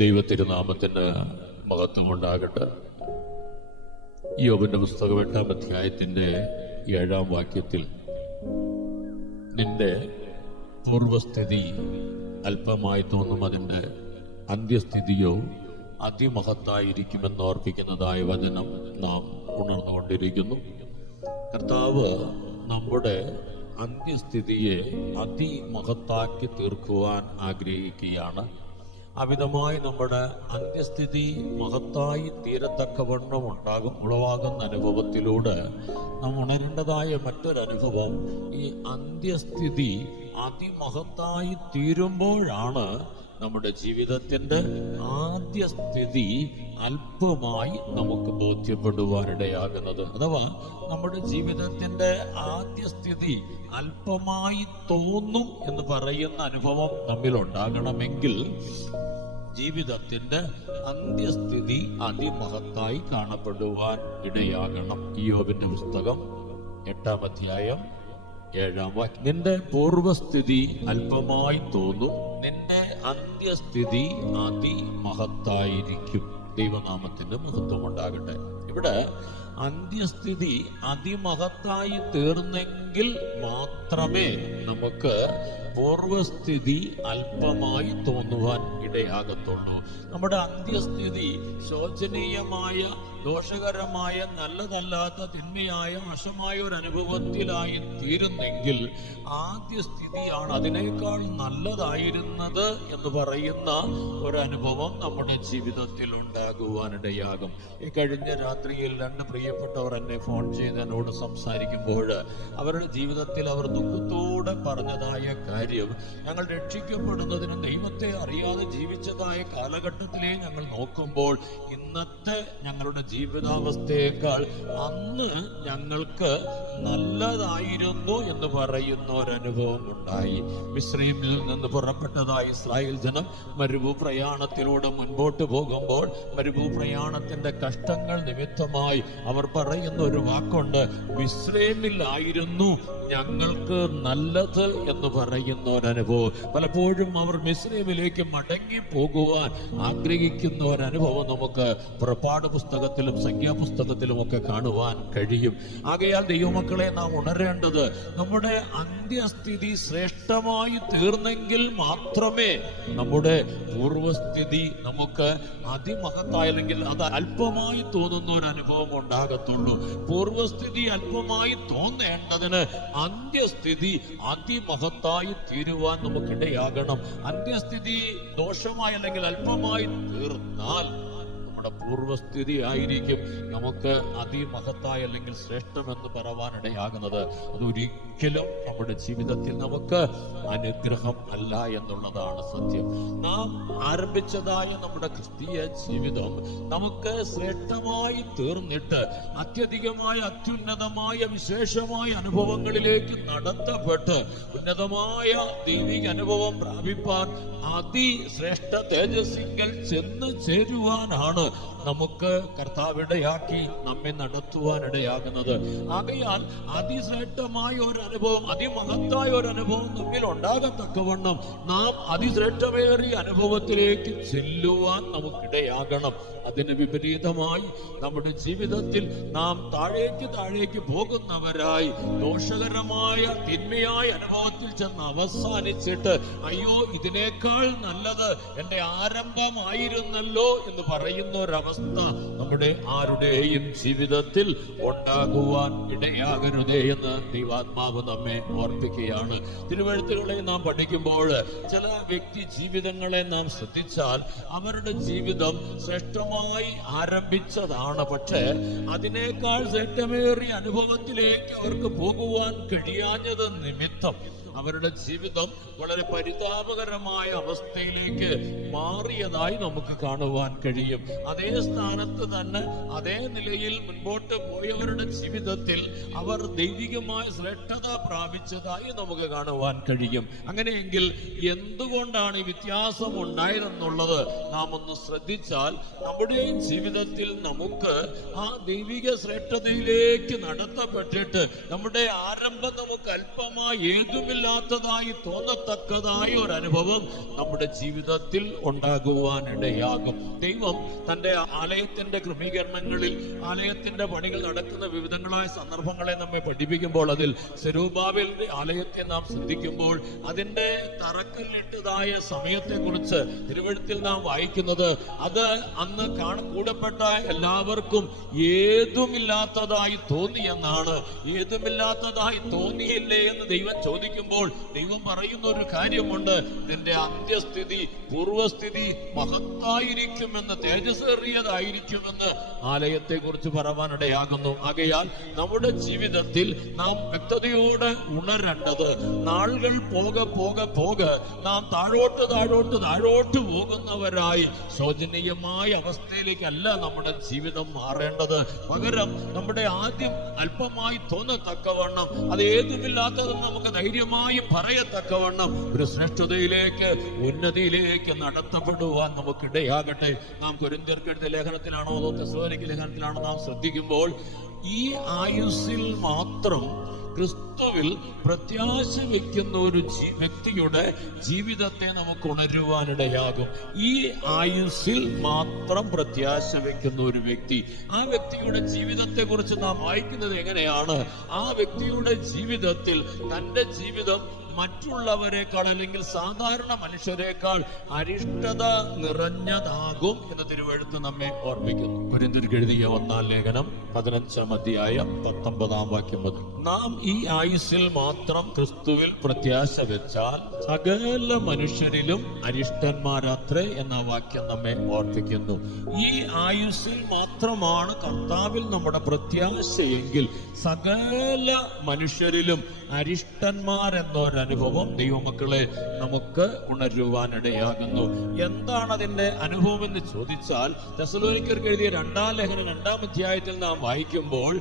ദൈവത്തിരുനാമത്തിന് മഹത്വം ഉണ്ടാകട്ടെ. യോബിന്റെ പുസ്തകം 8-ാം അധ്യായത്തിന്റെ 7-ാം വാക്യത്തിൽ നിന്റെ പൂർവസ്ഥിതി അല്പമായി തോന്നും, അതിൻ്റെ അന്ത്യസ്ഥിതിയോ അതിമഹത്തായിരിക്കുമെന്ന് ഓർപ്പിക്കുന്നതായ വചനം നാം ഉണർന്നുകൊണ്ടിരിക്കുന്നു. കർത്താവ് നമ്മുടെ അന്ത്യസ്ഥിതിയെ അതിമഹത്താക്കി തീർക്കുവാൻ ആഗ്രഹിക്കുകയാണ്. അമിതമായി നമ്മുടെ അന്ത്യസ്ഥിതി മഹത്തായി തീരത്തക്കവണ്ണം ഉളവാകുന്ന അനുഭവത്തിലൂടെ നാം ഉണരേണ്ടതായ മറ്റൊരനുഭവം, ഈ അന്ത്യസ്ഥിതി അതിമഹത്തായി തീരുമ്പോഴാണ് നമ്മുടെ ജീവിതത്തിൻ്റെ ആദ്യ സ്ഥിതി അല്പമായി നമുക്ക് ബോധ്യപ്പെടുവാനിടയാകുന്നത്. അഥവാ നമ്മുടെ ജീവിതത്തിൻ്റെ ആദ്യ സ്ഥിതി അല്പമായി തോന്നും എന്ന് പറയുന്ന അനുഭവം നമ്മിലുണ്ടാകണമെങ്കിൽ ജീവിതത്തിന്റെ അന്ത്യസ്ഥിതി അതിമഹത്തായി കാണപ്പെടുവാൻ ഇടയാകണം. യോബിന്റെ പുസ്തകം 8-ാം അധ്യായം 7-ാം വാക്യം, നിന്റെ പൂർവസ്ഥിതി അല്പമായി തോന്നും, നിന്റെ അന്ത്യസ്ഥിതി അതിമഹത്തായിരിക്കും. ദൈവനാമത്തിന്റെ മഹത്വം ഉണ്ടാകട്ടെ. ഇവിടെ അന്ത്യസ്ഥിതി അതിമഹത്തായി തീർന്നെങ്കിൽ മാത്രമേ നമുക്ക് പൂർവസ്ഥിതി അല്പമായി തോന്നുവാൻ ഇടയാകത്തുള്ളൂ. നമ്മുടെ അന്ത്യസ്ഥിതി ശോചനീയമായ, ദോഷകരമായ, നല്ലതല്ലാത്ത, തിന്മയായ, വശമായ ഒരു അനുഭവത്തിലായി തീരുന്നെങ്കിൽ ആദ്യ സ്ഥിതിയാണ് അതിനേക്കാൾ നല്ലതായിരുന്നത് എന്ന് പറയുന്ന ഒരനുഭവം നമ്മുടെ ജീവിതത്തിൽ ഉണ്ടാകുവാനിടയാകും. ഈ കഴിഞ്ഞ രാത്രിയിൽ 2 പ്രിയപ്പെട്ടവർ എന്നെ ഫോൺ ചെയ്ത് എന്നോട് സംസാരിക്കുമ്പോൾ അവരുടെ ജീവിതത്തിൽ അവർ ദുഃഖത്തോടെ പറഞ്ഞതായ കാര്യം, ഞങ്ങൾ രക്ഷിക്കപ്പെടുന്നതിനും ദൈവത്തെ അറിയാതെ ജീവിച്ചതായ കാലഘട്ടത്തിലെ ഞങ്ങൾ നോക്കുമ്പോൾ ഇന്നത്തെ ഞങ്ങളുടെ ജീവിതാവസ്ഥയേക്കാൾ അന്ന് ഞങ്ങൾക്ക് നല്ലതായിരുന്നു എന്ന് പറയുന്ന ഒരനുഭവം ഉണ്ടായി. മിസ്രയീമിൽ നിന്ന് പുറപ്പെട്ടതായ ഇസ്രായേൽ ജനം മരുഭൂ പ്രയാണത്തിലൂടെ മുൻപോട്ട് പോകുമ്പോൾ മരുഭൂ പ്രയാണത്തിന്റെ കഷ്ടങ്ങൾ നിമിത്തമായി അവർ പറയുന്ന ഒരു വാക്കുണ്ട്, മിസ്രയീമിലായിരുന്നു ഞങ്ങൾക്ക് നല്ലത് എന്ന് പറയുന്ന ഒരനുഭവം. പലപ്പോഴും അവർ മിസ്രയീമിലേക്ക് മടങ്ങി പോകുവാൻ ആഗ്രഹിക്കുന്ന ഒരനുഭവം നമുക്ക് പുറപ്പാട് പുസ്തകത്തിലും സംഖ്യാപുസ്തകത്തിലും ഒക്കെ കാണുവാൻ കഴിയും. ആകയാൽ ദൈവമക്കളെ, നാം ഉണരേണ്ടത് നമ്മുടെ അന്ത്യസ്ഥിതി ശ്രേഷ്ഠമായി തീർന്നെങ്കിൽ മാത്രമേ നമ്മുടെ പൂർവസ്ഥിതി നമുക്ക് അതിമഹത്തായ, അല്ലെങ്കിൽ അത് അല്പമായി തോന്നുന്ന ഒരു അനുഭവം ഉണ്ടാകത്തുള്ളൂ. പൂർവസ്ഥിതി അല്പമായി തോന്നേണ്ടതിന് അന്ത്യസ്ഥിതി അതിമഹത്തായി തീരുവാൻ നമുക്കിടയാകണം. അന്ത്യസ്ഥിതി ദോഷമായി അല്ലെങ്കിൽ അല്പമായി തീർന്നാൽ നമ്മുടെ പൂർവസ്ഥിതി ആയിരിക്കും നമുക്ക് അതിമഹത്തായ അല്ലെങ്കിൽ ശ്രേഷ്ഠമെന്ന് പറവാനിടയാകുന്നത്. അതൊരിക്കലും നമ്മുടെ ജീവിതത്തിൽ നമുക്ക് അനുഗ്രഹം അല്ല എന്നുള്ളതാണ് സത്യം. നാം ആരംഭിച്ചതായ നമ്മുടെ ക്രിസ്തീയ ജീവിതം നമുക്ക് ശ്രേഷ്ഠമായി തീർന്നിട്ട് അത്യധികമായ, അത്യുന്നതമായ, വിശേഷമായ അനുഭവങ്ങളിലേക്ക് നടത്തപ്പെട്ട് ഉന്നതമായ ദൈവിക അനുഭവം പ്രാപിപ്പാൻ അതിശ്രേഷ്ഠ തേജസ്സിങ്കൽ ചെന്ന് ചേരുവാനാണ് നമുക്ക് കർത്താവിടയാക്കി നമ്മെ നടത്തുവാനിടയാകുന്നത്. ആകയാൽ അതിശ്രേഷ്ഠമായ ഒരു അനുഭവം, അതിമഹത്തായ ഒരു അനുഭവം നമ്മിൽ ഉണ്ടാകത്തക്കവണ്ണം നാം അതിശ്രേഷ്ഠമേറിയ അനുഭവത്തിലേക്ക് ചെല്ലുവാൻ നമുക്കിടയാകണം. അതിന് വിപരീതമായി നമ്മുടെ ജീവിതത്തിൽ നാം താഴേക്ക് പോകുന്നവരായി ദോഷകരമായ, തിന്മയായ അനുഭവത്തിൽ ചെന്ന് അവസാനിച്ചിട്ട് അയ്യോ ഇതിനേക്കാൾ നല്ലത് എന്റെ ആരംഭമായിരുന്നല്ലോ എന്ന് പറയുന്ന ഒരവസ്ഥ നമ്മുടെ ആരുടെയും ജീവിതത്തിൽ ഉണ്ടാകുവാൻ ഇടയാകരുതേ എന്ന് ദൈവാത്മാവ് നമ്മെ ഓർപ്പിക്കുകയാണ്. തിരുവെഴുത്തുകളെ നാം പഠിക്കുമ്പോൾ ചില വ്യക്തി ജീവിതങ്ങളെ നാം ശ്രദ്ധിച്ചാൽ അവരുടെ ജീവിതം ശ്രേഷ്ഠമായി ആരംഭിച്ചതാണ്. പക്ഷേ അതിനേക്കാൾ ശ്രേഷ്ഠമേറിയ അനുഭവത്തിലേക്ക് അവർക്ക് പോകുവാൻ കഴിയാഞ്ഞത് നിമിത്തം അവരുടെ ജീവിതം വളരെ പരിതാപകരമായ അവസ്ഥയിലേക്ക് മാറിയതായി നമുക്ക് കാണുവാൻ കഴിയും. അതേ സ്ഥാനത്ത് തന്നെ അതേ നിലയിൽ മുൻപോട്ട് പോയവരുടെ ജീവിതത്തിൽ അവർ ദൈവികമായ ശ്രേഷ്ഠത പ്രാപിച്ചതായി നമുക്ക് കാണുവാൻ കഴിയും. അങ്ങനെയെങ്കിൽ എന്തുകൊണ്ടാണ് ഈ വ്യത്യാസം ഉണ്ടായതെന്നുള്ളത് നാം ഒന്ന് ശ്രദ്ധിച്ചാൽ നമ്മുടെ ജീവിതത്തിൽ നമുക്ക് ആ ദൈവിക ശ്രേഷ്ഠതയിലേക്ക് നടത്തപ്പെട്ടിട്ട് നമ്മുടെ ആരംഭം നമുക്ക് അല്പമായി ഏതുമില്ലാത്തതായി തോന്നത്തക്കതായ ഒരു അനുഭവം നമ്മുടെ ജീവിതത്തിൽ ഉണ്ടാകുവാനിടയാകും. ദൈവം തന്റെ ആലയത്തിന്റെ ക്രമീകരണങ്ങളിൽ, ആലയത്തിന്റെ പണികൾ നടക്കുന്ന വിവിധങ്ങളായ സന്ദർഭങ്ങളെ നമ്മെ പഠിപ്പിക്കുമ്പോൾ, അതിൽ സെരൂബാബേലിന്റെ ആലയത്തെ നാം ശ്രദ്ധിക്കുമ്പോൾ അതിന്റെ തറക്കല്ലിട്ടതായ സമയത്തെ കുറിച്ച് തിരുവെഴുത്തിൽ നാം വായിക്കുന്നത്, അത് അന്ന് കൂടപ്പെട്ട എല്ലാവർക്കും ഏതുമില്ലാത്തതായി തോന്നിയെന്നാണ്. ഏതുമില്ലാത്തതായി തോന്നിയില്ലേ എന്ന് ദൈവം ചോദിക്കുമ്പോൾ ദൈവം പറയുന്ന ഒരു കാര്യമുണ്ട്, ഇതിന്റെ അന്ത്യസ്ഥിതി പൂർവസ്ഥിതി മഹത്തായിരിക്കുമെന്ന്, തേജസ്സേറിയതായിരിക്കുമെന്ന് ആലയത്തെ കുറിച്ച് പറയാനിടയാകുന്നു. ആകയാൽ നമ്മുടെ ജീവിതത്തിൽ നാം വ്യക്തതയോടെ ഉണരേണ്ടത്, നാളുകൾ പോകെ നാം താഴോട്ട് പോകുന്നവരായി ശോചനീയമായ അവസ്ഥയിലേക്കല്ല നമ്മുടെ ജീവിതം മാറേണ്ടത്. പകരം നമ്മുടെ ആദ്യം അല്പമായി തോന്നത്തക്കവണ്ണം, അത് ഏതുമില്ലാത്തതെന്ന് നമുക്ക് ധൈര്യമായി പറയത്തക്കവണ്ണം ഒരു ശ്രേഷ്ഠതയിലേക്ക്, ഉന്നതിയിലേക്ക് നടത്തപ്പെടുവാൻ നമുക്കിടയാകട്ടെ. നാം കൊരിന്ത്യർക്കെഴുതിയ ലേഖനത്തിലാണോ അതോ തെസ്സലോനിക്ക ലേഖനത്തിലാണോ നാം ശ്രദ്ധിക്കുമ്പോൾ, ഈ ആയുസ്സിൽ മാത്രം ക്രിസ്തുവിൽ പ്രത്യാശ വയ്ക്കുന്ന ഒരു വ്യക്തിയുടെ ജീവിതത്തെ നമുക്ക് ഉണരുവാനിടയാകും. ഈ ആയുസ്സിൽ മാത്രം പ്രത്യാശ വയ്ക്കുന്ന ഒരു വ്യക്തി, ആ വ്യക്തിയുടെ ജീവിതത്തെ കുറിച്ച് നാം വായിക്കുന്നത് എങ്ങനെയാണ്? ആ വ്യക്തിയുടെ ജീവിതത്തിൽ തന്റെ ജീവിതം മറ്റുള്ളവരെക്കാൾ അല്ലെങ്കിൽ സാധാരണ മനുഷ്യരെക്കാൾ അരിഷ്ടത നിറഞ്ഞതാകും എന്ന് തിരുവെഴുത്ത് നമ്മെ ഓർമ്മിക്കുന്നു. കൊരിന്ത്യർക്ക് എഴുതിയ 1-ാം ലേഖനം 15-ാം അധ്യായം 19-ാം വാക്യം മുതൽ, നാം ഈ ആയുസ്സിൽ മാത്രം ക്രിസ്തുവിൽ പ്രത്യാശ വെച്ചാൽ സകല മനുഷ്യരിലും അരിഷ്ടന്മാരത്രേ എന്ന വാക്യം നമ്മെ ഓർപ്പിക്കുന്നു. ഈ ആയുസ്സിൽ മാത്രമാണ് കർത്താവിൽ നമ്മുടെ പ്രത്യാശയെങ്കിൽ സകല മനുഷ്യരിലും അരിഷ്ടന്മാരെന്നൊരനുഭവം ദൈവമക്കളെ നമുക്ക് ഉണരുവാനിടയാകുന്നു. എന്താണ് അതിന്റെ അനുഭവം എന്ന് ചോദിച്ചാൽ, തെസ്സലോനിക്കർക്ക് എഴുതിയ 2-ാം ലേഖനം 2-ാം അധ്യായത്തിൽ നാം വായിക്കുമ്പോൾ,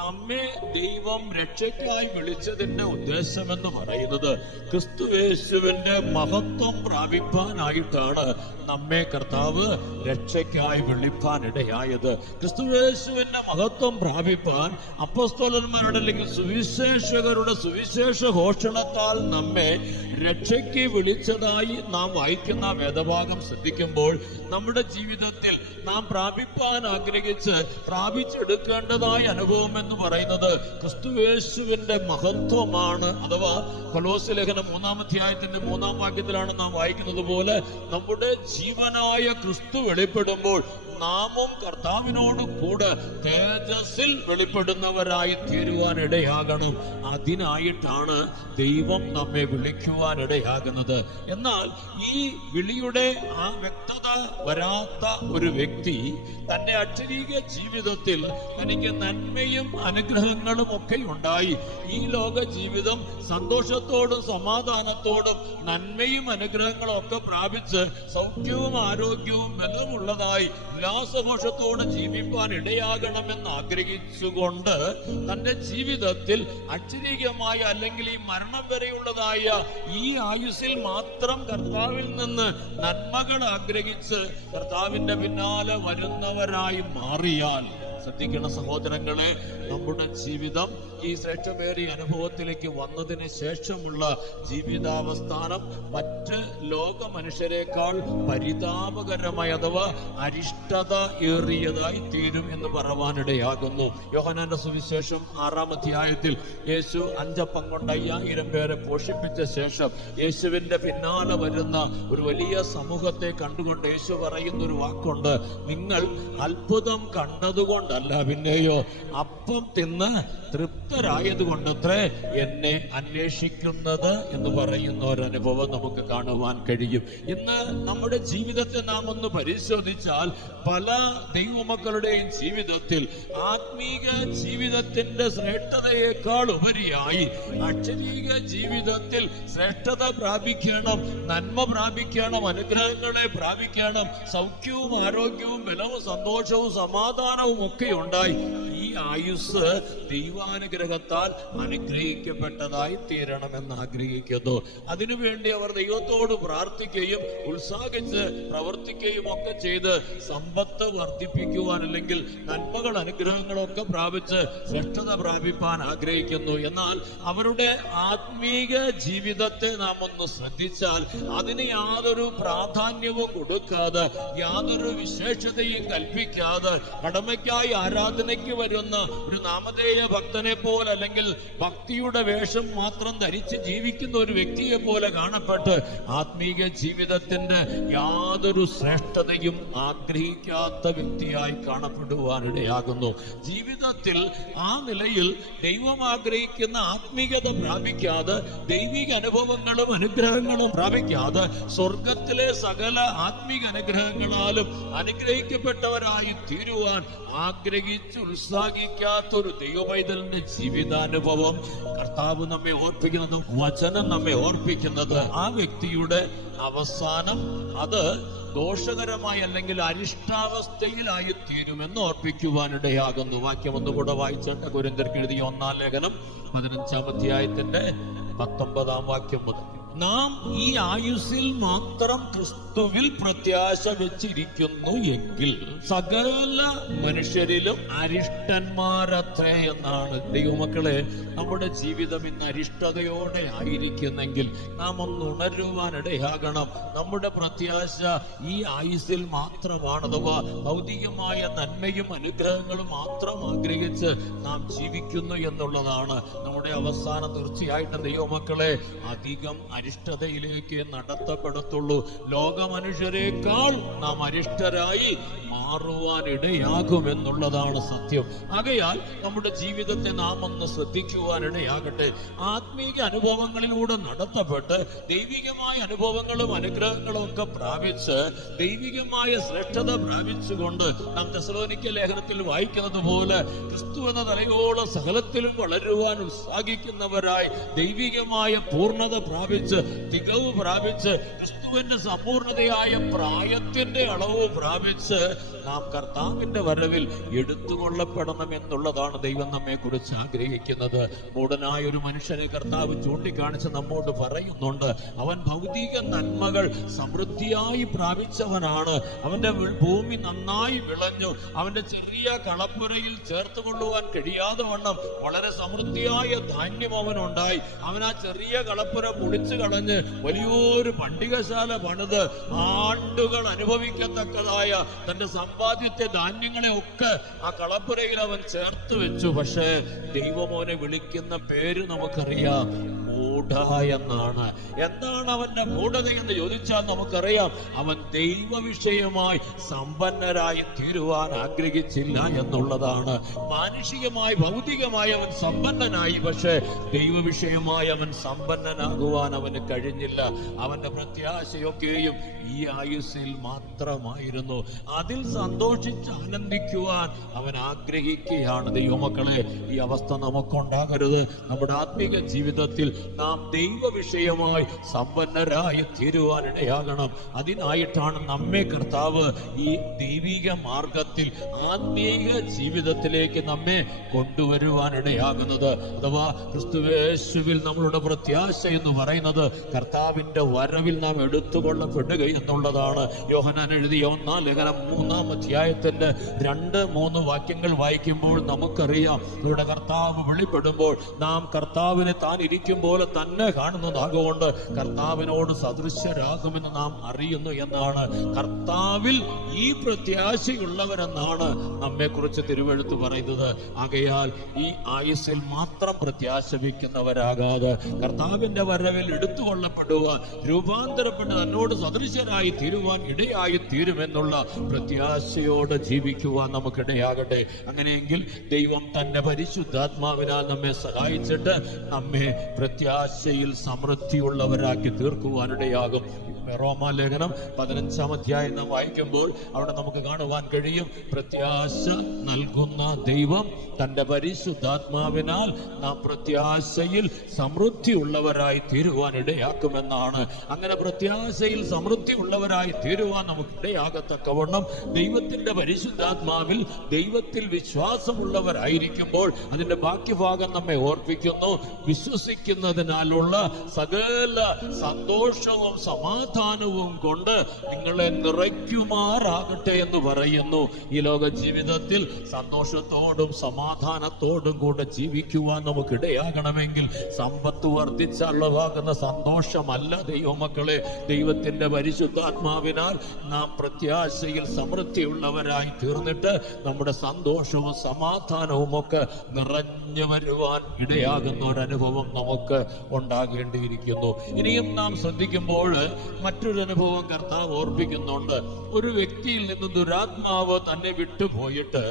നമ്മെ ദൈവം രക്ഷയ്ക്കായി വിളിച്ചതിന്റെ ഉദ്ദേശമെന്ന് പറയുന്നത് ക്രിസ്തുയേശുവിന്റെ മഹത്വം പ്രാപിപ്പാനായിട്ടാണ് നമ്മെ കർത്താവ് രക്ഷയ്ക്കായി വിളിപ്പാനിടയായത്. ക്രിസ്തുയേശുവിന്റെ മഹത്വം പ്രാപിപ്പാൻ അപ്പോസ്തലന്മാരുടെ അല്ലെങ്കിൽ സുവിശേഷകരുടെ സുവിശേഷ ഘോഷണത്താൽ നമ്മെ രക്ഷയ്ക്ക് വിളിച്ചതായി നാം വായിക്കുന്ന വേദഭാഗം ശ്രദ്ധിക്കുമ്പോൾ, നമ്മുടെ ജീവിതത്തിൽ നാം പ്രാപിപ്പാൻ ആഗ്രഹിച്ച് പ്രാപിച്ചെടുക്കേണ്ടതായ അനുഭവം എന്ന് പറയുന്നത് ക്രിസ്തുയേശുവിന്റെ മഹത്വമാണ്. അഥവാ കൊലോസ്യ ലേഖനം 3-ാം അധ്യായത്തിന്റെ 3-ാം വാക്യത്തിലാണ് നാം വായിക്കുന്നത് പോലെ, നമ്മുടെ ജീവനായ ക്രിസ്തു വെളിപ്പെടുമ്പോൾ നാമും കർത്താവിനോട് കൂടെ തേജസ്സിൽ വെളിപ്പെടുന്നവരായി തീരുവാനിടയാകണം. അതിനായിട്ടാണ് ദൈവം നമ്മെ വിളിക്കുവാനിടയാകുന്നത്. എന്നാൽ ഈ വിളിയുടെ ആ വ്യക്തത വരാത്ത ഒരു വ്യക്തി തന്റെ അക്ഷരീക ജീവിതത്തിൽ തനിക്ക് നന്മയും അനുഗ്രഹങ്ങളും ഒക്കെ ഉണ്ടായി ഈ ലോക ജീവിതം സന്തോഷത്തോടും സമാധാനത്തോടും നന്മയും അനുഗ്രഹങ്ങളും ഒക്കെ പ്രാപിച്ച് സൗഖ്യവും ആരോഗ്യവും ബലമുള്ളതായി ഉല്ലാസഘോഷത്തോടെ ജീവിപ്പാൻ ഇടയാകണമെന്ന് ആഗ്രഹിച്ചുകൊണ്ട് തന്റെ ജീവിതത്തിൽ അക്ഷരീകമായ അല്ലെങ്കിൽ ഈ മരണം വരെയുള്ളതായ ഈ ആയുസ്സിൽ മാത്രം കർത്താവിൽ നിന്ന് നന്മകൾ ആഗ്രഹിച്ച് കർത്താവിന്റെ പിന്നാലെ വരുന്നവരായി മാറിയാൽ, ശ്രദ്ധിക്കുന്ന സഹോദരങ്ങളെ, നമ്മുടെ ജീവിതം ഈ ശ്രേഷ്ഠമേറിയ അനുഭവത്തിലേക്ക് വന്നതിന് ശേഷമുള്ള ജീവിതാവസ്ഥാനം മറ്റ് ലോക മനുഷ്യരെക്കാൾ പരിതാപകരമായ അഥവാ അരിഷ്ടത ഏറിയതായി തീരും എന്ന് പറയുവാനിടയാകുന്നു. യോഹന്നാന്റെ സുവിശേഷം 6-ാം അധ്യായത്തിൽ യേശു 5 അപ്പം കൊണ്ട് 5000 പേരെ പോഷിപ്പിച്ച ശേഷം യേശുവിന്റെ പിന്നാലെ വരുന്ന ഒരു വലിയ സമൂഹത്തെ കണ്ടുകൊണ്ട് യേശു പറയുന്ന ഒരു വാക്കുണ്ട്, നിങ്ങൾ അത്ഭുതം കണ്ടതുകൊണ്ടല്ല, പിന്നെയോ അപ്പം തിന്ന് തൃപ്തി തൃപ്തരായതുകൊണ്ടത്രേ എന്നെ അന്വേഷിക്കുന്നത് എന്ന് പറയുന്ന ഒരനുഭവം നമുക്ക് കാണുവാൻ കഴിയും. ഇന്ന് നമ്മുടെ ജീവിതത്തെ നാം ഒന്ന് പരിശോധിച്ചാൽ പല ദൈവമക്കളുടെയും ജീവിതത്തിൽ ആത്മീക ജീവിതത്തിന്റെ ശ്രേഷ്ഠതയേക്കാൾ ഉപരിയായി അക്ഷരീക ജീവിതത്തിൽ ശ്രേഷ്ഠത പ്രാപിക്കണം, നന്മ പ്രാപിക്കണം, അനുഗ്രഹങ്ങളെ പ്രാപിക്കണം, സൗഖ്യവും ആരോഗ്യവും ബലവും സന്തോഷവും സമാധാനവും ഒക്കെ ഉണ്ടായി ഈ ആയുസ് ദൈവാനുഗ്രഹത്താൽ അനുഗ്രഹിക്കപ്പെട്ടതായി തീരണമെന്ന് ആഗ്രഹിക്കുന്നു. അതിനുവേണ്ടി അവർ ദൈവത്തോട് പ്രാർത്ഥിക്കുകയും ഉത്സാഹിച്ച് പ്രവർത്തിക്കുകയും ഒക്കെ ചെയ്ത് സമ്പത്ത് വർദ്ധിപ്പിക്കുവാൻ, അല്ലെങ്കിൽ നന്മകൾ അനുഗ്രഹങ്ങളൊക്കെ പ്രാപിച്ച് ശ്രേഷ്ഠത പ്രാപിപ്പാൻ ആഗ്രഹിക്കുന്നു. എന്നാൽ അവരുടെ ആത്മീക ജീവിതത്തെ നാം ഒന്ന് ശ്രദ്ധിച്ചാൽ അതിന് യാതൊരു പ്രാധാന്യവും കൊടുക്കാതെ, യാതൊരു വിശേഷതയും കൽപ്പിക്കാതെ, കടമയ്ക്കായി ആരാധനയ്ക്ക് വരുന്ന ഒരു നാമധേയ ഭക്തനെ പോലെ, അല്ലെങ്കിൽ ഭക്തിയുടെ വേഷം മാത്രം ധരിച്ച് ജീവിക്കുന്ന ഒരു വ്യക്തിയെ പോലെ കാണപ്പെട്ട് ആത്മീക ജീവിതത്തിന്റെ യാതൊരു ശ്രേഷ്ഠതയും ആഗ്രഹിക്കാത്ത വ്യക്തിയായി കാണപ്പെടുവാനിടയാകുന്നു. ജീവിതത്തിൽ ആ നിലയിൽ ദൈവം ആഗ്രഹിക്കുന്ന ആത്മീകത പ്രാപിക്കാതെ, ദൈവിക അനുഭവങ്ങളും അനുഗ്രഹങ്ങളും പ്രാപിക്കാതെ, സ്വർഗത്തിലെ സകല ആത്മീക അനുഗ്രഹങ്ങളാലും അനുഗ്രഹിക്കപ്പെട്ടവരായി തീരുവാൻ ആഗ്രഹിച്ച് ഉത്സാഹിക്കാത്തൊരു ദൈവപൈതലിന്റെ ജീവിതാനുഭവം കർത്താവ് നമ്മെ ഓർപ്പിക്കുന്നത്, വചനം നമ്മെ ഓർപ്പിക്കുന്നത്, ആ വ്യക്തിയുടെ അവസാനം അത് ദോഷകരമായി അല്ലെങ്കിൽ അരിഷ്ടാവസ്ഥയിലായി തീരുമെന്ന് ഓർപ്പിക്കുവാനിടയാകുന്നു. വാക്യം ഒന്നുകൂടെ വായിച്ചോട്ടെ. കൊരിന്ത്യർക്ക് എഴുതിയ 1-ാം ലേഖനം 15-ാം അധ്യായത്തിന്റെ 19-ാം വാക്യം മുതൽ. നാം ഈ ആയുസ്സിൽ മാത്രം ക്രിസ്തുവിൽ പ്രത്യാശ വെച്ചിരിക്കുന്നു എങ്കിൽ സകല മനുഷ്യരിലും അരിഷ്ടന്മാരത്രേ എന്നാണ്. ദൈവമക്കളെ, നമ്മുടെ ജീവിതം ഇന്ന് അരിഷ്ടതയോടെ ആയിരിക്കുന്നെങ്കിൽ നാം ഒന്ന് ഉണരുവാനിടയാകണം. നമ്മുടെ പ്രത്യാശ ഈ ആയുസ്സിൽ മാത്രമാണ്, അഥവാ ഭൗതികമായ നന്മയും അനുഗ്രഹങ്ങളും മാത്രം ആഗ്രഹിച്ച് നാം ജീവിക്കുന്നു എന്നുള്ളതാണ്. നമ്മുടെ അവസാനം തീർച്ചയായിട്ടും ദൈവമക്കളെ അധികം അരിഷ്ടതയിലേക്ക് നടത്തപ്പെടത്തുള്ളൂ. ലോക മനുഷ്യരെക്കാൾ നാം അരിഷ്ടരായി മാറുവാനിടയാകുമെന്നുള്ളതാണ് സത്യം. ആകയാൽ നമ്മുടെ ജീവിതത്തെ നാം ഒന്ന് ശ്രദ്ധിക്കുവാനിടയാകട്ടെ. ആത്മീക അനുഭവങ്ങളിലൂടെ നടത്തപ്പെട്ട് ദൈവികമായ അനുഭവങ്ങളും അനുഗ്രഹങ്ങളും ഒക്കെ പ്രാപിച്ച് ദൈവികമായ ശ്രേഷ്ഠത പ്രാപിച്ചുകൊണ്ട് നാം തെസലോനിക്ക ലേഖനത്തിൽ വായിക്കുന്നത് പോലെ ക്രിസ്തു എന്ന തലയോളം സകലത്തിലും വളരുവാൻ ഉത്സാഹിക്കുന്നവരായി ദൈവികമായ പൂർണ്ണത പ്രാപിച്ച്, തികവ് പ്രാപിച്ച്, ക്രിസ്തുവിന്റെ സമ്പൂർണതയായ പ്രായത്തിന്റെ അളവ് പ്രാപിച്ച് നാം കർത്താവിന്റെ വരവിൽ എടുത്തുകൊള്ളപ്പെടണം എന്നുള്ളതാണ് ദൈവം നമ്മെ കുറിച്ച് ആഗ്രഹിക്കുന്നത്. മൂഢനായ ഒരു മനുഷ്യനെ കർത്താവ് ചൂണ്ടിക്കാണിച്ച് നമ്മോട് പറയുന്നുണ്ട്, അവൻ ഭൗതിക നന്മകൾ സമൃദ്ധിയായി പ്രാപിച്ചവനാണ്. അവന്റെ ഭൂമി നന്നായി വിളഞ്ഞു. അവന്റെ ചെറിയ കളപ്പുരയിൽ ചേർത്ത് കൊള്ളുവാൻ കഴിയാതെ വണ്ണം വളരെ സമൃദ്ധിയായ ധാന്യം അവനുണ്ടായി. അവൻ ആ ചെറിയ കളപ്പുര പൊളിച്ചു കളഞ്ഞ് വലിയൊരു പണ്ടികശാല പണിത് ആണ്ടുകൾ അനുഭവിക്കത്തക്കതായ തന്റെ സമ്പാദ്യത്തെ, ധാന്യങ്ങളെ ഒക്കെ ആ കളപ്പുരയിൽ അവൻ ചേർത്ത് വെച്ചു. പക്ഷേ ദൈവമോനെ വിളിക്കുന്ന പേര് നമുക്കറിയാം, മൂഢ എന്നാണ്. എന്താണ് അവന്റെ മൂഢത എന്ന് ചോദിച്ചാൽ നമുക്കറിയാം, അവൻ ദൈവ വിഷയമായി സമ്പന്നരായി തീരുവാൻ ആഗ്രഹിച്ചില്ല എന്നുള്ളതാണ്. മാനുഷികമായി ഭൗതികമായി അവൻ സമ്പന്നനായി, പക്ഷെ ദൈവ വിഷയമായി അവൻ സമ്പന്നനാകുവാൻ അവന് കഴിഞ്ഞില്ല. അവന്റെ പ്രത്യാശയൊക്കെയും ഈ ആയുസ്സിൽ മാത്രമായിരുന്നു. അതിൽ സന്തോഷിച്ച് ആനന്ദിക്കുവാൻ അവൻ ആഗ്രഹിക്കുകയാണ്. ദൈവമക്കളെ, ഈ അവസ്ഥ നമുക്കുണ്ടാകരുത്. നമ്മുടെ ആത്മീക ജീവിതത്തിൽ നാം ദൈവ വിഷയമായി സമ്പന്നരായി തീരുവാനിടയാകണം. അതിനായിട്ടാണ് നമ്മെ കർത്താവ് ഈ ദൈവിക മാർഗത്തിൽ ആത്മീക ജീവിതത്തിലേക്ക് നമ്മെ കൊണ്ടുവരുവാനിടയാകുന്നത്. അഥവാ ക്രിസ്തുയേശുവിൽ നമ്മളുടെ പ്രത്യാശ എന്ന് പറയുന്നത് കർത്താവിന്റെ വരവിൽ നാം എടുത്തുകൊള്ളപ്പെടുക എന്നുള്ളതാണ്. യോഹന്നാൻ എഴുതിയ 1-ാം ലേഖനം 3-ാം അധ്യായത്തിന്റെ 2-3 വാക്യങ്ങൾ വായിക്കുമ്പോൾ നമുക്കറിയാം, ഇവിടെ കർത്താവ് വെളിപ്പെടുമ്പോൾ നാം കർത്താവിനെ താൻ ഇരിക്കും പോലെ തന്നെ കാണുന്നതാകൊണ്ട് കർത്താവിനോട് സദൃശരാകുമെന്ന് നാം അറിയുന്നു എന്നാണ്. കർത്താവിൽ ഈ പ്രത്യാശയുള്ളവരെന്നാണ് നമ്മെക്കുറിച്ച് തിരുവെഴുത്ത് പറയുന്നത്. ആകയാൽ ഈ ആയുസ്സിൽ മാത്രം പ്രത്യാശ വയ്ക്കുന്നവരാകാതെ കർത്താവിന്റെ വരവിൽ എടുത്തുകൊള്ളപ്പെടുവാൻ, രൂപാന്തരപ്പെട്ട് തന്നോട് സദൃശരായി തീരുവാൻ ഇടയായി തീരുമെന്നുള്ള പ്രത്യാശയോടെ ജീവിക്കുവാൻ നമുക്കിടയാകട്ടെ. അങ്ങനെയെങ്കിൽ ദൈവം തന്റെ പരിശുദ്ധാത്മാവിനാൽ നമ്മെ സഹായിച്ചിട്ട് നമ്മെ പ്രത്യാശയിൽ സമൃദ്ധിയുള്ളവരാക്കി തീർക്കുവാനിടയാകും. റോമാലേഖനം 15-ാം അധ്യായം നാം വായിക്കുമ്പോൾ അവിടെ നമുക്ക് കാണുവാൻ കഴിയും, പ്രത്യാശ നൽകുന്ന ദൈവം തന്റെ പരിശുദ്ധാത്മാവിനാൽ നാം പ്രത്യാശയിൽ സമൃദ്ധിയുള്ളവരായി തീരുവാൻ ഇടയാക്കുമെന്നാണ്. അങ്ങനെ പ്രത്യാശയിൽ സമൃദ്ധിയുള്ളവരായി തീരുവാൻ നമുക്ക് ഇടയാകത്തക്കവണ്ണം ദൈവത്തിന്റെ പരിശുദ്ധാത്മാവിൽ ദൈവത്തിൽ വിശ്വാസമുള്ളവരായിരിക്കുമ്പോൾ അതിന്റെ ബാക്കി ഭാഗം നമ്മെ ഓർപ്പിക്കുന്നു, വിശ്വസിക്കുന്നതിനാലുള്ള സകല സന്തോഷവും സമാധാനവും കൊണ്ട് നിങ്ങളെ നിറയ്ക്കുമാറാകട്ടെ എന്ന് പറയുന്നു. ഈ ലോക ജീവിതത്തിൽ സന്തോഷത്തോടും സമാധാനത്തോടും കൂടെ ജീവിക്കുവാൻ നമുക്കിടയാകണമെങ്കിൽ സമ്പത്ത് വർദ്ധിച്ചുള്ളതാകുന്ന സന്തോഷമല്ല ദൈവമക്കളെ. ദൈവത്തിന്റെ പരിശുദ്ധാത്മാവിനാൽ നാം പ്രത്യാശയിൽ സമൃദ്ധിയുള്ളവരായി തീർന്നിട്ട് നമ്മുടെ സന്തോഷവും സമാധാനവും ഒക്കെ നിറഞ്ഞു വരുവാൻ ഇടയാകുന്ന ഒരനുഭവം നമുക്ക് ഉണ്ടാകേണ്ടിയിരിക്കുന്നു. ഇനിയും നാം ശ്രദ്ധിക്കുമ്പോൾ മറ്റൊരു അനുഭവം കർത്താവ് ഓർപ്പിക്കുന്നുണ്ട്. ഒരു വ്യക്തിയിൽ നിന്ന് ദുരാത്മാവ് തന്നെ വിട്ടുപോയിട്ട്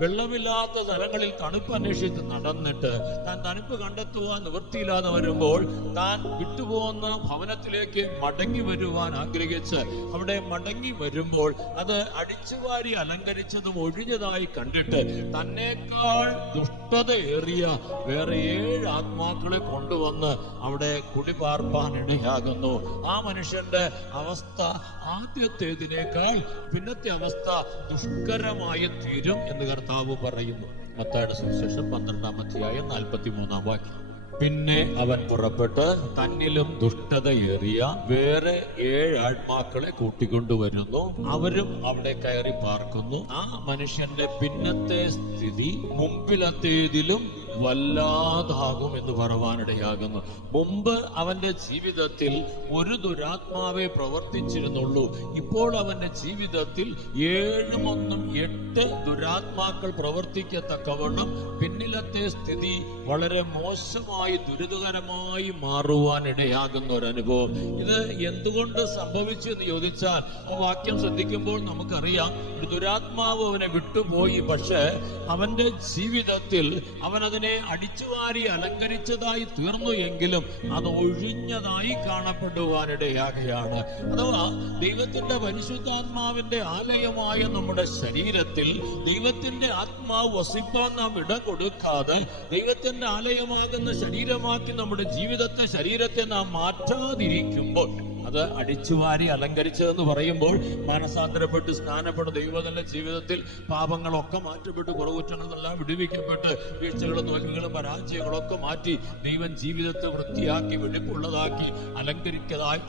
വെള്ളമില്ലാത്ത സ്ഥലങ്ങളിൽ തണുപ്പ് അന്വേഷിച്ച് നടന്നിട്ട് താൻ തണുപ്പ് കണ്ടെത്തുവാൻ നിവൃത്തിയില്ലാതെ വരുമ്പോൾ താൻ വിട്ടുപോകുന്ന ഭവനത്തിലേക്ക് മടങ്ങി വരുവാൻ ആഗ്രഹിച്ച് അവിടെ മടങ്ങി വരുമ്പോൾ അത് അടിച്ചുവാരി അലങ്കരിച്ചതും ഒഴിഞ്ഞതായി കണ്ടിട്ട് തന്നേക്കാൾ ദുഷ്ടതയേറിയ വേറെ 7 ആത്മാക്കളെ കൊണ്ടുവന്ന് അവിടെ കുടിപാർപ്പാൻ ഇടയാകുന്നു. ആ മനുഷ്യന്റെ അവസ്ഥ ആദ്യത്തേതിനേക്കാൾ പിന്നത്തെ അവസ്ഥ ദുഷ്കരമായി തീരും എന്ന് കർത്താവ് പറയുന്നു. മത്തായിയുടെ സുവിശേഷം 12-ാം അധ്യായം 43-ാം വാക്യം. പിന്നെ അവൻ പുറപ്പെട്ട് തന്നിലും ദുഷ്ടതയേറിയ വേറെ 7 ആത്മാക്കളെ കൂട്ടിക്കൊണ്ടുവരുന്നു. അവരും അവിടെ കയറി പാർക്കുന്നു. ആ മനുഷ്യന്റെ പിന്നത്തെ സ്ഥിതി മുമ്പിലത്തേതിലും വല്ലാതാകും എന്ന് പറവാനിടയാകുന്നു. മുമ്പ് അവന്റെ ജീവിതത്തിൽ ഒരു ദുരാത്മാവെ പ്രവർത്തിച്ചിരുന്നുള്ളൂ. ഇപ്പോൾ അവന്റെ ജീവിതത്തിൽ 8 ദുരാത്മാക്കൾ പ്രവർത്തിക്കത്തക്കവണ്ണം പിന്നിലത്തെ സ്ഥിതി വളരെ മോശമായി ദുരിതകരമായി മാറുവാൻ ഇടയാകുന്ന ഒരു അനുഭവം. ഇത് എന്തുകൊണ്ട് സംഭവിച്ചു എന്ന് ചോദിച്ചാൽ ആ വാക്യം ശ്രദ്ധിക്കുമ്പോൾ നമുക്കറിയാം, ഒരു ദുരാത്മാവ് അവനെ വിട്ടുപോയി. പക്ഷെ അവന്റെ ജീവിതത്തിൽ അവൻ അതിനെ അടിച്ചുവാരി അലങ്കരിച്ചതായി തീർന്നു എങ്കിലും അത് ഒഴിഞ്ഞതായി കാണപ്പെടുവാനിടയാകുകയാണ്. അഥവാ ദൈവത്തിന്റെ പരിശുദ്ധാത്മാവിന്റെ ആലയമായ നമ്മുടെ ശരീരത്തിൽ ദൈവത്തിന്റെ ആത്മാവ് വസിപ്പാൻ നാം ഇടം കൊടുക്കാതെ ദൈവത്തിന്റെ ആലയമാകുന്ന ശരീരമാക്കി നമ്മുടെ ശരീരത്തെ നാം മാറ്റാതിരിക്കുമ്പോൾ അത് അടിച്ചുവാരി അലങ്കരിച്ചതെന്ന് പറയുമ്പോൾ മാനസാന്തരപ്പെട്ട് സ്നാനപ്പെട്ട് ദൈവത്തിന്റെ ജീവിതത്തിൽ പാപങ്ങളൊക്കെ മാറ്റപ്പെട്ട് കുറവുറ്റങ്ങളെല്ലാം വിടുവിക്കപ്പെട്ട് വീഴ്ചകളും തോൽവികളും പരാജയങ്ങളൊക്കെ മാറ്റി ദൈവം ജീവിതത്തെ വൃത്തിയാക്കി വെടിപ്പുള്ളതാക്കി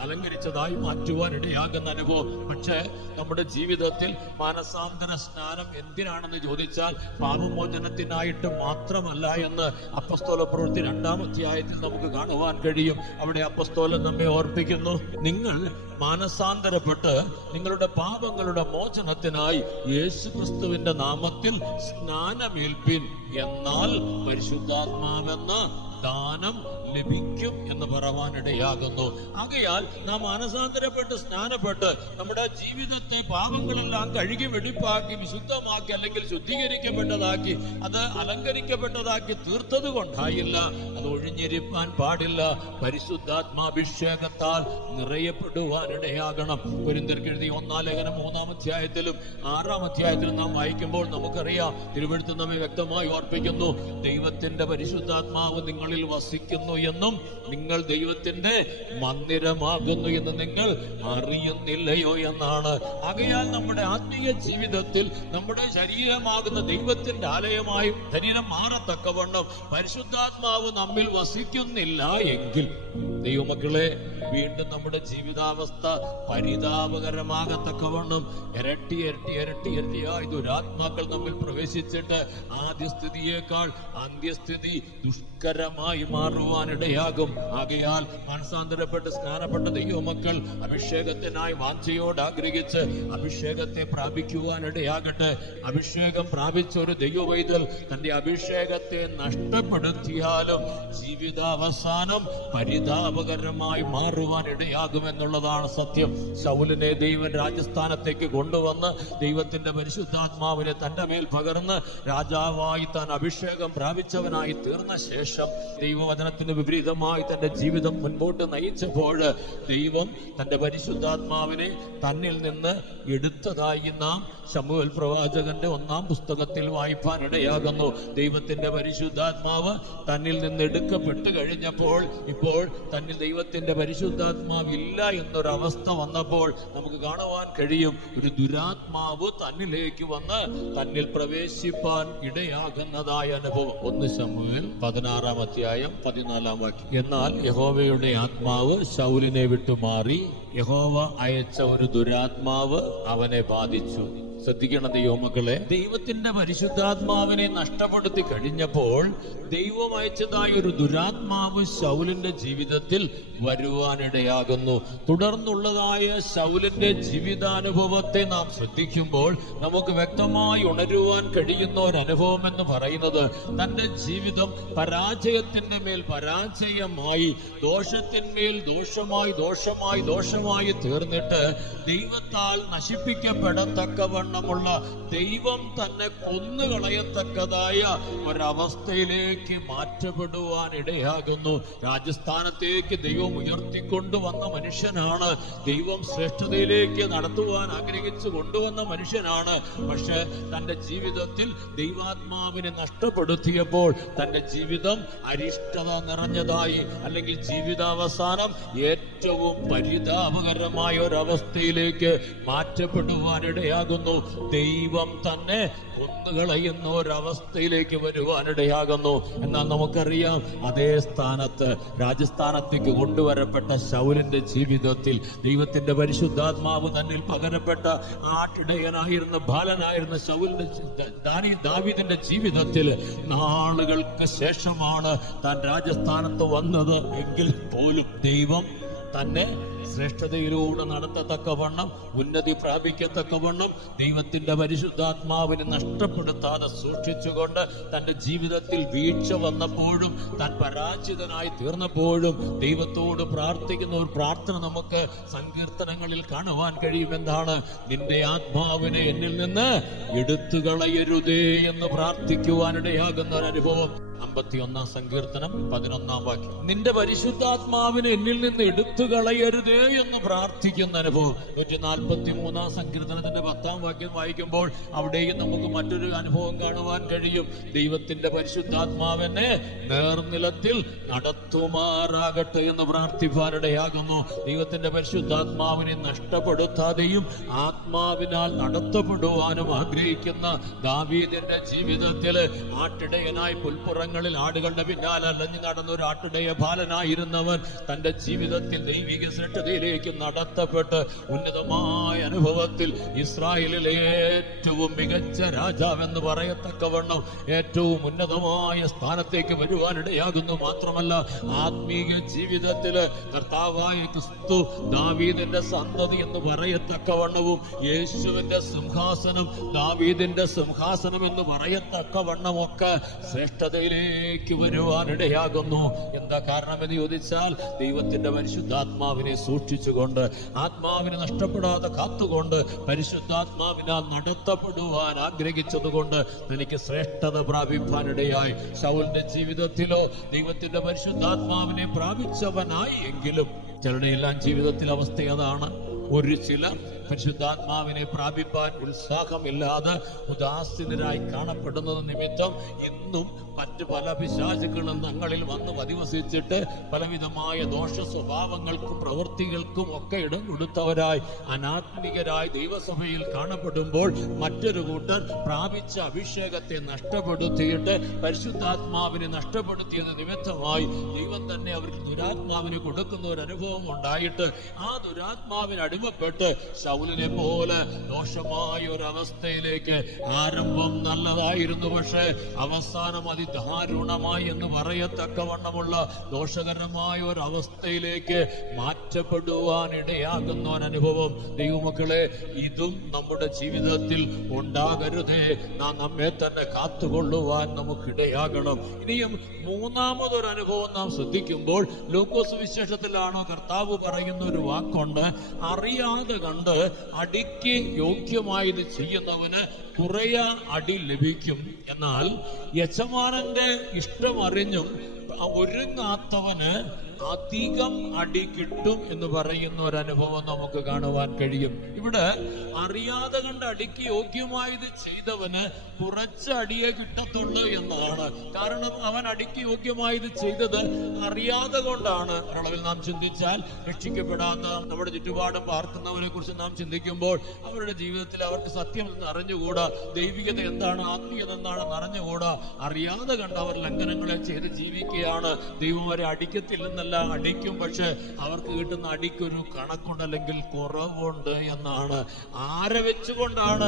അലങ്കരിച്ചതായി മാറ്റുവാൻ ഇടയാകുന്ന അനുഭവം. പക്ഷേ നമ്മുടെ ജീവിതത്തിൽ മാനസാന്തര സ്നാനം എന്തിനാണെന്ന് ചോദിച്ചാൽ പാപമോചനത്തിനായിട്ട് മാത്രമല്ല എന്ന് അപ്പസ്തോലപ്രവൃത്തി 2-ാം അധ്യായത്തിൽ നമുക്ക് കാണുവാൻ കഴിയും. അവിടെ അപ്പസ്തോലൻ നമ്മെ ഓർപ്പിക്കുന്നു, നിങ്ങൾ മാനസാന്തരപ്പെട്ട് നിങ്ങളുടെ പാപങ്ങളുടെ മോചനത്തിനായി യേശുക്രിസ്തുവിന്റെ നാമത്തിൽ സ്നാനമേൽപ്പിൻ, എന്നാൽ പരിശുദ്ധാത്മാവെന്ന ദാനം ലഭിക്കും എന്ന് പറവാനിടയാകുന്നു. ആകയാൽ നാം മാനസാന്തരപ്പെട്ട് സ്നാനപ്പെട്ട് നമ്മുടെ ജീവിതത്തെ പാപങ്ങളെല്ലാം കഴുകി വെടിപ്പാക്കി വിശുദ്ധമാക്കി അല്ലെങ്കിൽ ശുദ്ധീകരിക്കപ്പെട്ടതാക്കി അത് അലങ്കരിക്കപ്പെട്ടതാക്കി തീർത്തത് കൊണ്ടായില്ല, അത് ഒഴിഞ്ഞിരിപ്പാൻ പാടില്ല. പരിശുദ്ധാത്മാഭിഷേകത്താൽ നിറയപ്പെടുവാനിടയാകണം. കൊരിന്ത്യർക്ക് എഴുതിയ 1-ാം ലേഖനം 3-ാം അധ്യായത്തിലും 6-ാം അധ്യായത്തിലും നാം വായിക്കുമ്പോൾ നമുക്കറിയാം, തിരുവെഴുത്ത് നമ്മെ വ്യക്തമായി ഓർപ്പിക്കുന്നു, ദൈവത്തിന്റെ പരിശുദ്ധാത്മാവ് നിങ്ങളിൽ വസിക്കുന്നു എന്നും നിങ്ങൾ ദൈവത്തിന്റെ മന്ദിരമാകുന്നു എന്ന് നിങ്ങൾ അറിയുന്നില്ലയോ എന്നാണ്. ആകയാൽ നമ്മുടെ ആത്മീയ ജീവിതത്തിൽ നമ്മുടെ ശരീരമാകുന്ന ദൈവത്തിന്റെ ആലയമായി ശരീരം മാറത്തക്കവണ്ണം പരിശുദ്ധാത്മാവ് നമ്മിൽ വസിക്കുന്നില്ല എങ്കിൽ ദൈവമക്കളെ വീണ്ടും നമ്മുടെ ജീവിതാവസ്ഥ പരിതാപകരമാകത്തക്കവണ്ണം ഇരട്ടി ഇരട്ടി ഇരട്ടി ഇരട്ടിയായി ദുരാത്മാക്കൾ നമ്മിൽ പ്രവേശിച്ചിട്ട് ആദ്യ സ്ഥിതിയേക്കാൾ അന്ത്യസ്ഥിതി ദുഷ്കരമായി മാറുവാനിടയാകും. ആകയാൽ മനസാന്തരപ്പെട്ട് സ്നാനപ്പെട്ട ദൈവമക്കൾ അഭിഷേകത്തിനായി വാഞ്ചയോട് ആഗ്രഹിച്ച് അഭിഷേകത്തെ പ്രാപിക്കുവാനിടയാകട്ടെ. അഭിഷേകം പ്രാപിച്ച ഒരു ദൈവവൈതൽ തന്റെ അഭിഷേകത്തെ നഷ്ടപ്പെടുത്തിയാലും ജീവിതാവസാനം പരിതാപകരമായി മാറുവാൻ ഇടയാകുമെന്നുള്ളതാണ് സത്യം. ശൗലിനെ ദൈവം രാജസ്ഥാനത്തേക്ക് കൊണ്ടുവന്ന് ദൈവത്തിന്റെ പരിശുദ്ധാത്മാവിനെ തന്റെ മേൽ പകർന്ന് രാജാവായി താൻ അഭിഷേകം പ്രാപിച്ചവനായി തീർന്ന ശേഷം ദൈവവചനത്തിന് വിപരീതമായി തന്റെ ജീവിതം മുൻപോട്ട് നയിച്ചപ്പോൾ ദൈവം തന്റെ പരിശുദ്ധാത്മാവിനെ തന്നിൽ നിന്ന് എടുത്തതായി നാം ശമൂവേൽ പ്രവാചകന്റെ 1-ാം പുസ്തകത്തിൽ വായിപ്പാൻ ഇടയാകുന്നു. ദൈവത്തിന്റെ പരിശുദ്ധാത്മാവ് തന്നിൽ നിന്ന് എടുക്കപ്പെട്ടു കഴിഞ്ഞപ്പോൾ ഇപ്പോൾ തന്നിൽ ദൈവത്തിന്റെ പരിശുദ്ധാത്മാവില്ല എന്നൊരവസ്ഥ വന്നപ്പോൾ നമുക്ക് കാണുവാൻ കഴിയും, ഒരു ദുരാത്മാവ് തന്നിലേക്ക് വന്ന് തന്നിൽ പ്രവേശിപ്പാൻ ഇടയാകുന്നതായ അനുഭവം. 1 ശമൂവേൽ 16-ാം അധ്യായം 14-ാം വാക്യം. എന്നാൽ യഹോവയുടെ ആത്മാവ് ശൗലിനെ വിട്ടുമാറി, യഹോവ അയച്ച ഒരു ദുരാത്മാവ് അവനെ ബാധിച്ചു. ശ്രദ്ധിക്കണം ദൈവമക്കളെ, ദൈവത്തിന്റെ പരിശുദ്ധാത്മാവിനെ നഷ്ടപ്പെടുത്തി കഴിഞ്ഞപ്പോൾ ദൈവം അയച്ചതായ ഒരു ദുരാത്മാവ് ശൗലിന്റെ ജീവിതത്തിൽ വരുവാനിടയാകുന്നു. തുടർന്നുള്ളതായ ശൗലിന്റെ ജീവിതാനുഭവത്തെ നാം ശ്രദ്ധിക്കുമ്പോൾ നമുക്ക് വ്യക്തമായി ഉണരുവാൻ കഴിയുന്ന ഒരു അനുഭവം എന്ന് പറയുന്നത് തന്റെ ജീവിതം പരാജയത്തിന്റെ മേൽ പരാജയമായി, ദോഷത്തിന്മേൽ ദോഷമായി ദോഷമായി ദോഷമായി തീർന്നിട്ട് ദൈവത്താൽ നശിപ്പിക്കപ്പെടത്തക്കവണ്ണമുള്ള ദൈവം തന്നെ കൊന്നുകളയത്തക്കതായ ഒരവസ്ഥയിലേക്ക് മാറ്റപ്പെടുവാൻ ഇടയാകുന്നു. രാജസ്ഥാനത്തേക്ക് ദൈവം ഉയർത്തിക്കൊണ്ടുവന്ന മനുഷ്യനാണ്, ദൈവം ശ്രേഷ്ഠതയിലേക്ക് നടത്തുവാൻ ആഗ്രഹിച്ചു കൊണ്ടുവന്ന മനുഷ്യനാണ്. പക്ഷെ തന്റെ ജീവിതത്തിൽ ദൈവാത്മാവിനെ നഷ്ടപ്പെടുത്തിയപ്പോൾ തന്റെ ജീവിതം അരിഷ്ടത നിറഞ്ഞതായി, അല്ലെങ്കിൽ ജീവിതാവസാനം ഏറ്റവും പരിതാപകരമായ ഒരവസ്ഥയിലേക്ക് മാറ്റപ്പെടുവാനിടയാകുന്നു. ദൈവം തന്നെ കൊന്നുകളയുന്ന ഒരവസ്ഥയിലേക്ക് വരുവാനിടയാകുന്നു. എന്നാൽ നമുക്കറിയാം, അതേ സ്ഥാനത്ത് രാജസ്ഥാനത്തേക്ക് കൊണ്ടുവരപ്പെട്ട ശൗലിന്റെ ജീവിതത്തിൽ ദൈവത്തിന്റെ പരിശുദ്ധാത്മാവ് തന്നിൽ പകരപ്പെട്ട ആട്ടിടയനായിരുന്ന ബാലനായിരുന്ന ശൗലിന്റെ ദാവീദിന്റെ ജീവിതത്തിൽ നാളുകൾക്ക് ശേഷമാണ് താൻ രാജസ്ഥാനത്ത് വന്നത് എങ്കിൽ പോലും ദൈവം തന്നെ ശ്രേഷ്ഠതയിലൂടെ നടത്തത്തക്കവണ്ണം, ഉന്നതി പ്രാപിക്കത്തക്കവണ്ണം ദൈവത്തിന്റെ പരിശുദ്ധാത്മാവിനെ നഷ്ടപ്പെടുത്താതെ സൂക്ഷിച്ചുകൊണ്ട് തന്റെ ജീവിതത്തിൽ വീഴ്ച വന്നപ്പോഴും താൻ പരാജിതനായി തീർന്നപ്പോഴും ദൈവത്തോട് പ്രാർത്ഥിക്കുന്ന ഒരു പ്രാർത്ഥന നമുക്ക് സങ്കീർത്തനങ്ങളിൽ കാണുവാൻ കഴിയുമെന്താണ്? നിന്റെ ആത്മാവിനെ എന്നിൽ നിന്ന് എടുത്തുകളയരുതേ എന്ന് പ്രാർത്ഥിക്കുവാനിടയാകുന്ന ഒരു അനുഭവം. 51-ാം സങ്കീർത്തനം 11-ാം വാക്യം. നിന്റെ പരിശുദ്ധാത്മാവിനെ എന്നിൽ നിന്ന് എടുത്തുകളയരുതേ എന്ന് പ്രാർത്ഥിക്കുന്ന അനുഭവം. 143-ാം സങ്കീർത്തനത്തിന്റെ 10-ാം വാക്യം വായിക്കുമ്പോൾ അവിടെയും നമുക്ക് മറ്റൊരു അനുഭവം കാണുവാൻ കഴിയും. ദൈവത്തിന്റെ പരിശുദ്ധാത്മാവിനെ നേർനിലത്തിൽ നടത്തുമാറാകട്ടെ എന്ന് പ്രാർത്ഥിപ്പാനിടയാകുന്നു. ദൈവത്തിന്റെ പരിശുദ്ധാത്മാവിനെ നഷ്ടപ്പെടുത്താതെയും ആത്മാവിനാൽ നടത്തപ്പെടുവാനും ആഗ്രഹിക്കുന്ന ദാവീദിന്റെ ജീവിതത്തിൽ ആട്ടിടയനായി പുൽപ്പുറങ്ങളിൽ ആടുകളുടെ പിന്നാലെ അലഞ്ഞു നടന്ന ഒരു ആട്ടിടയ ബാലനായിരുന്നവൻ തന്റെ ജീവിതത്തിൽ ദൈവിക ശ്രേഷ്ഠതയിലേക്ക് നടത്തപ്പെട്ട് ഉന്നതമായ അനുഭവത്തിൽ ഇസ്രായേലിലെ ഏറ്റവും മികച്ച രാജാവെന്ന് പറയത്തക്കവണ്ണം ഏറ്റവും ഉന്നതമായ സ്ഥാനത്തേക്ക് വരുവാനിടയാകുന്നു. മാത്രമല്ല, ആത്മീയ ജീവിതത്തിൽ കർത്താവായ ക്രിസ്തു ദാവീദിന്റെ സന്തതി എന്ന് പറയത്തക്കവണ്ണവും യേശുവിന്റെ സിംഹാസനം ദാവീദിന്റെ സിംഹാസനം എന്ന് പറയത്തക്കവണ്ണമൊക്കെ ശ്രേഷ്ഠതയിലേക്ക് വരുവാനിടയാകുന്നു. എന്താ കാരണമെന്ന് ചോദിച്ചാൽ, ദൈവത്തിന്റെ പരിശുദ്ധാത്മാവിനെ സൂക്ഷിച്ചുകൊണ്ട്, ആത്മാവിനെ നഷ്ടപ്പെടാതെ കാത്തുകൊണ്ട്, പരിശുദ്ധാത്മാവിനാൽ നടത്തപ്പെടുവാൻ ആഗ്രഹിച്ചതുകൊണ്ട് തനിക്ക് ശ്രേഷ്ഠത പ്രാപിപ്പാനിടയായി. ശൗലിന്റെ ജീവിതത്തിലോ ദൈവത്തിന്റെ പരിശുദ്ധാത്മാവിനെ പ്രാപിച്ചവനായി എങ്കിലും ചിലരുടെ എല്ലാം ജീവിതത്തിൽ അവസ്ഥ അതാണ്. ഒരു ചിലർ പരിശുദ്ധാത്മാവിനെ പ്രാപിപ്പാൻ ഉത്സാഹമില്ലാതെ ഉദാസീനരായി കാണപ്പെടുന്നത് നിമിത്തം ഇന്നും മറ്റു പല പിശാചുക്കളും തങ്ങളിൽ വന്ന് അധിവസിച്ചിട്ട് പലവിധമായ ദോഷ സ്വഭാവങ്ങൾക്കും പ്രവൃത്തികൾക്കും ഒക്കെ ഇടം കൊടുത്തവരായി അനാത്മികരായി ദൈവസഭയിൽ കാണപ്പെടുമ്പോൾ മറ്റൊരു കൂട്ടർ പ്രാപിച്ച അഭിഷേകത്തെ നഷ്ടപ്പെടുത്തിയിട്ട് പരിശുദ്ധാത്മാവിനെ നഷ്ടപ്പെടുത്തിയത് നിമിത്തമായി ദൈവം തന്നെ അവർക്ക് ദുരാത്മാവിന് കൊടുക്കുന്ന ഒരു അനുഭവം ഉണ്ടായിട്ട് ആ ദുരാത്മാവിന് അടിമപ്പെട്ട് ശൗലിനെ പോലെ ദോഷമായ ഒരു അവസ്ഥയിലേക്ക് ആരംഭം നല്ലതായിരുന്നു, പക്ഷേ അവസാനം അതിദാരുണമായി എന്ന് പറയത്തക്കവണ്ണമുള്ള ദോഷകരമായ ഒരു അവസ്ഥയിലേക്ക് മാറ്റപ്പെടുവാൻ ഇടയാകുന്ന ഒരു അനുഭവം ദൈവമക്കളെ, ഇതും നമ്മുടെ ജീവിതത്തിൽ ഉണ്ടാകരുതേ. നാം നമ്മെ തന്നെ കാത്തുകൊള്ളുവാൻ നമുക്കിടയാകണം. ഇനിയും മൂന്നാമതൊരു അനുഭവം നാം ശ്രദ്ധിക്കുമ്പോൾ ലൂക്കോസ് വിശേഷത്തിലാണോ കർത്താവ് പറയുന്ന ഒരു വാക്കുണ്ട്, അറിയാതെ കണ്ട് അടിക്ക് യോഗ്യമായത് ചെയ്യുന്നവന് കുറേ അടി ലഭിക്കും, എന്നാൽ യജമാനന്റെ ഇഷ്ടം അറിഞ്ഞും ഒരുങ്ങാത്തവന് അധികം അടി കിട്ടും എന്ന് പറയുന്ന ഒരു അനുഭവം നമുക്ക് കാണുവാൻ കഴിയും. ഇവിടെ അറിയാതെ കണ്ട് അടിക്ക് യോഗ്യമായത് ചെയ്തവന് കുറച്ച് അടിയെ കിട്ടത്തുള്ളൂ എന്നതാണ്. കാരണം അവൻ അടിക്ക് യോഗ്യമായത് ചെയ്തത് അറിയാതെ കൊണ്ടാണ്. ഒരളവിൽ നാം ചിന്തിച്ചാൽ രക്ഷിക്കപ്പെടാത്ത നമ്മുടെ ചുറ്റുപാടും പാർക്കുന്നവരെ കുറിച്ച് നാം ചിന്തിക്കുമ്പോൾ അവരുടെ ജീവിതത്തിൽ അവർക്ക് സത്യം എന്ന് അറിഞ്ഞുകൂടാ, ദൈവികത എന്താണ്, ആത്മീയത എന്താണെന്ന് അറിഞ്ഞുകൂടാ, അറിയാതെ കണ്ട് അവർ ലംഘനങ്ങളെ ചെയ്ത് ജീവിക്കുകയാണ്. ദൈവം അവരെ അടിക്കത്തില്ലെന്ന് അടിക്കും, പക്ഷെ അവർക്ക് കിട്ടുന്ന അടിക്കൊരു കണക്കുണ്ട്, അല്ലെങ്കിൽ കുറവുണ്ട് എന്നാണ്. ആരെ വെച്ചുകൊണ്ടാണ്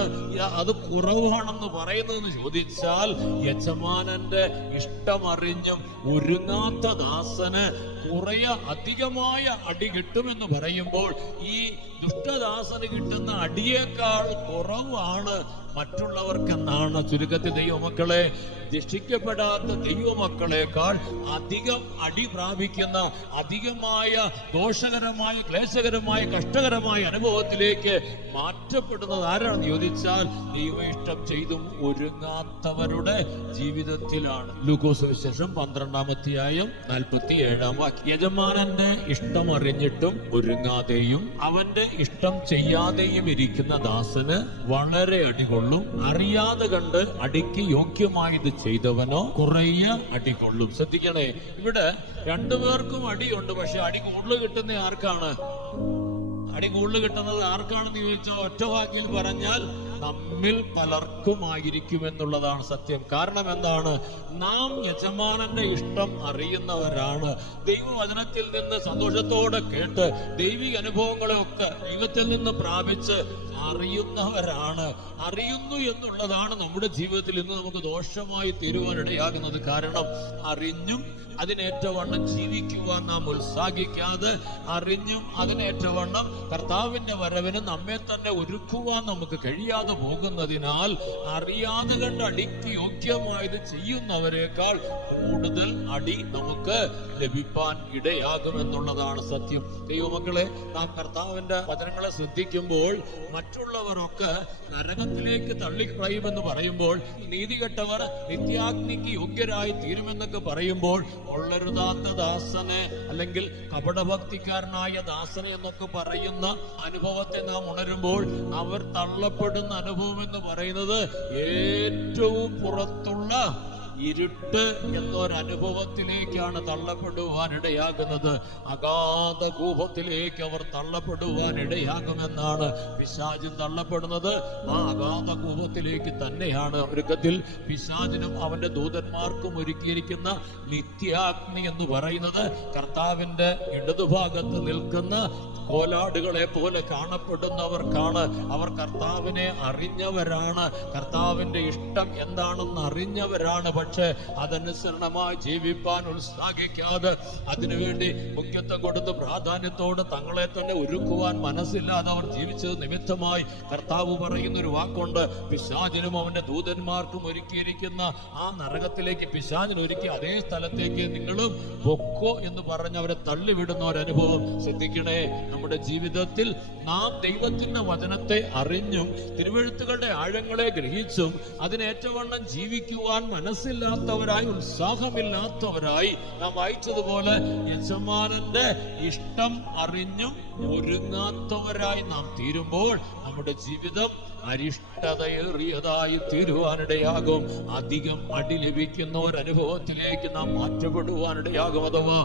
അത് കുറവാണെന്ന് പറയുന്നതെന്ന് ചോദിച്ചാൽ, യജമാനന്റെ ഇഷ്ടമറിഞ്ഞും ഒരുങ്ങാത്ത ദാസന് കുറേ അധികമായ അടി കിട്ടുമെന്ന് പറയുമ്പോൾ ഈ ദുഷ്ടദാസന് കിട്ടുന്ന അടിയേക്കാൾ കുറവാണ് മറ്റുള്ളവർക്കെന്നാണ്. ചുരുക്കത്തിൽ ദൈവമക്കളെ, രക്ഷിക്കപ്പെടാത്ത ദൈവമക്കളെക്കാൾ അധികം അടി പ്രാപിക്കുന്ന അധികമായ ദോഷകരമായ ക്ലേശകരമായ കഷ്ടകരമായ അനുഭവത്തിലേക്ക് മാറ്റപ്പെടുന്നത് ആരാണെന്ന് ചോദിച്ചാൽ ദൈവ ഇഷ്ടം ചെയ്തും ഒരുങ്ങാത്തവരുടെ ജീവിതത്തിലാണ്. ലൂക്കോസ് വിശേഷം 12-ാം അധ്യായം 47-ാം വാക്യം. യജമാനന്റെ ഇഷ്ടം അറിഞ്ഞിട്ടും ഒരുങ്ങാതെയും അവന്റെ ഇഷ്ടം ചെയ്യാതെയും ഇരിക്കുന്ന ദാസന് വളരെ അടികൊള്ളും. അറിയാതെ കണ്ട് അടിക്ക് യോഗ്യമായത് ചെയ്തവനോ കുറേ അടികൊള്ളും. ശ്രദ്ധിക്കണേ, ഇവിടെ രണ്ടുപേർക്കും അടിയുണ്ട്, പക്ഷെ അടി കൂടുതൽ കിട്ടുന്ന ആർക്കാണ്? അടി കൂടുതൽ കിട്ടുന്നത് ആർക്കാണെന്ന് ചോദിച്ചാൽ ഒറ്റ വാക്കിൽ പറഞ്ഞാൽ നമ്മിൽ പലർക്കുമായിരിക്കും എന്നുള്ളതാണ് സത്യം. കാരണം എന്താണ്? നാം യജമാനന്റെ ഇഷ്ടം അറിയുന്നവരാണ്. ദൈവവചനത്തിൽ നിന്ന് സന്തോഷത്തോടെ കേട്ട് ദൈവിക അനുഭവങ്ങളെയൊക്കെ ദൈവത്തിൽ നിന്ന് പ്രാപിച്ച് അറിയുന്നവരാണ്. അറിയുന്നു എന്നുള്ളതാണ് നമ്മുടെ ജീവിതത്തിൽ ഇന്ന് നമുക്ക് ദോഷമായി തീരുവാനിടയാകുന്നത്. കാരണം അറിഞ്ഞും അതിനേറ്റവണ്ണം ജീവിക്കുവാൻ നാം ഉത്സാഹിക്കാതെ, അറിഞ്ഞും അതിനേറ്റവണ്ണം കർത്താവിന്റെ വരവിന് നമ്മെ തന്നെ ഒരുക്കുവാൻ നമുക്ക് കഴിയാതെ പോകുന്നതിനാൽ അറിയാതെ കണ്ട് അടിക്ക് യോഗ്യമായത് ചെയ്യുന്നവരെക്കാൾ കൂടുതൽ അടി നമുക്ക് ലഭിപ്പാൻ ഇടയാകുമെന്നുള്ളതാണ് സത്യം. ദൈവമക്കളെ, നാം കർത്താവിന്റെ വചനങ്ങളെ ശ്രദ്ധിക്കുമ്പോൾ മറ്റുള്ളവരൊക്കെ നരകത്തിലേക്ക് തള്ളിക്കളയുമെന്ന് പറയുമ്പോൾ, നീതികെട്ടവർ നിത്യാഗ്നിക്ക് യോഗ്യരായി തീരുമെന്നൊക്കെ പറയുമ്പോൾ, കൊള്ളരുതാത്ത ദാസനെ അല്ലെങ്കിൽ കപടഭക്തിക്കാരനായ ദാസനെ എന്നൊക്കെ പറയുന്ന അനുഭവത്തെ നാം ഉണരുമ്പോൾ അവർ തള്ളപ്പെടുന്ന അനുഭവം എന്ന് പറയുന്നത് ഏറ്റവും പുറത്തുള്ള ഇരുട്ട് എന്നൊരനുഭവത്തിലേക്കാണ് തള്ളപ്പെടുവാനിടയാകുന്നത്. അഗാധ കൂപത്തിലേക്ക് അവർ തള്ളപ്പെടുവാനിടയാകുമെന്നാണ്. പിശാചിൻ തള്ളപ്പെടുന്നത് ആ അഗാധ കൂപത്തിലേക്ക് തന്നെയാണ്. ഒരുക്കത്തിൽ പിശാചിനും അവന്റെ ദൂതന്മാർക്കും ഒരുക്കിയിരിക്കുന്ന നിത്യാഗ്നി എന്ന് പറയുന്നത് കർത്താവിന്റെ ഇടതുഭാഗത്ത് നിൽക്കുന്ന കോലാടുകളെ പോലെ കാണപ്പെടുന്നവർക്കാണ്. അവർ കർത്താവിനെ അറിഞ്ഞവരാണ്, കർത്താവിന്റെ ഇഷ്ടം എന്താണെന്ന് അറിഞ്ഞവരാണ്. പക്ഷെ അതനുസരണമായി ജീവിപ്പാൻ ഉത്സാഹിക്കാതെ, അതിനുവേണ്ടി മുഖ്യത്വം കൊടുത്ത് പ്രാധാന്യത്തോടെ തങ്ങളെ തന്നെ ഒരുക്കുവാൻ മനസ്സില്ലാതെ അവർ ജീവിച്ചത് നിമിത്തമായി കർത്താവ് പറയുന്ന ഒരു വാക്കുണ്ട്, പിശാചിനും അവന്റെ ദൂതന്മാർക്കും ഒരുക്കിയിരിക്കുന്ന ആ നരകത്തിലേക്ക് പിശാചിന് ഒരുക്കി അതേ സ്ഥലത്തേക്ക് നിങ്ങളും പൊക്കോ എന്ന് പറഞ്ഞ് അവരെ തള്ളിവിടുന്ന ഒരനുഭവം. ശ്രദ്ധിക്കണേ, നമ്മുടെ ജീവിതത്തിൽ നാം ദൈവത്തിന്റെ വചനത്തെ അറിഞ്ഞും തിരുവെഴുത്തുകളുടെ ആഴങ്ങളെ ഗ്രഹിച്ചും അതിനേറ്റവണ്ണം ജീവിക്കുവാൻ മനസ്സിൽ ഉല്ലാസമില്ലാത്തവരായി, ഉത്സാഹമില്ലാത്തവരായി നാം വായിച്ചതുപോലെ യജമാനന്റെ ഇഷ്ടം അറിഞ്ഞും ഒരുങ്ങാത്തവരായി നാം തീരുമ്പോൾ നമ്മുടെ ജീവിതം അരിഷ്ടതയേറിയതായി തീരുവാനിടയാകും. അധികം അടി ലഭിക്കുന്ന ഒരനുഭവത്തിലേക്ക് നാം മാറ്റപ്പെടുവാനിടയാകും. അഥവാ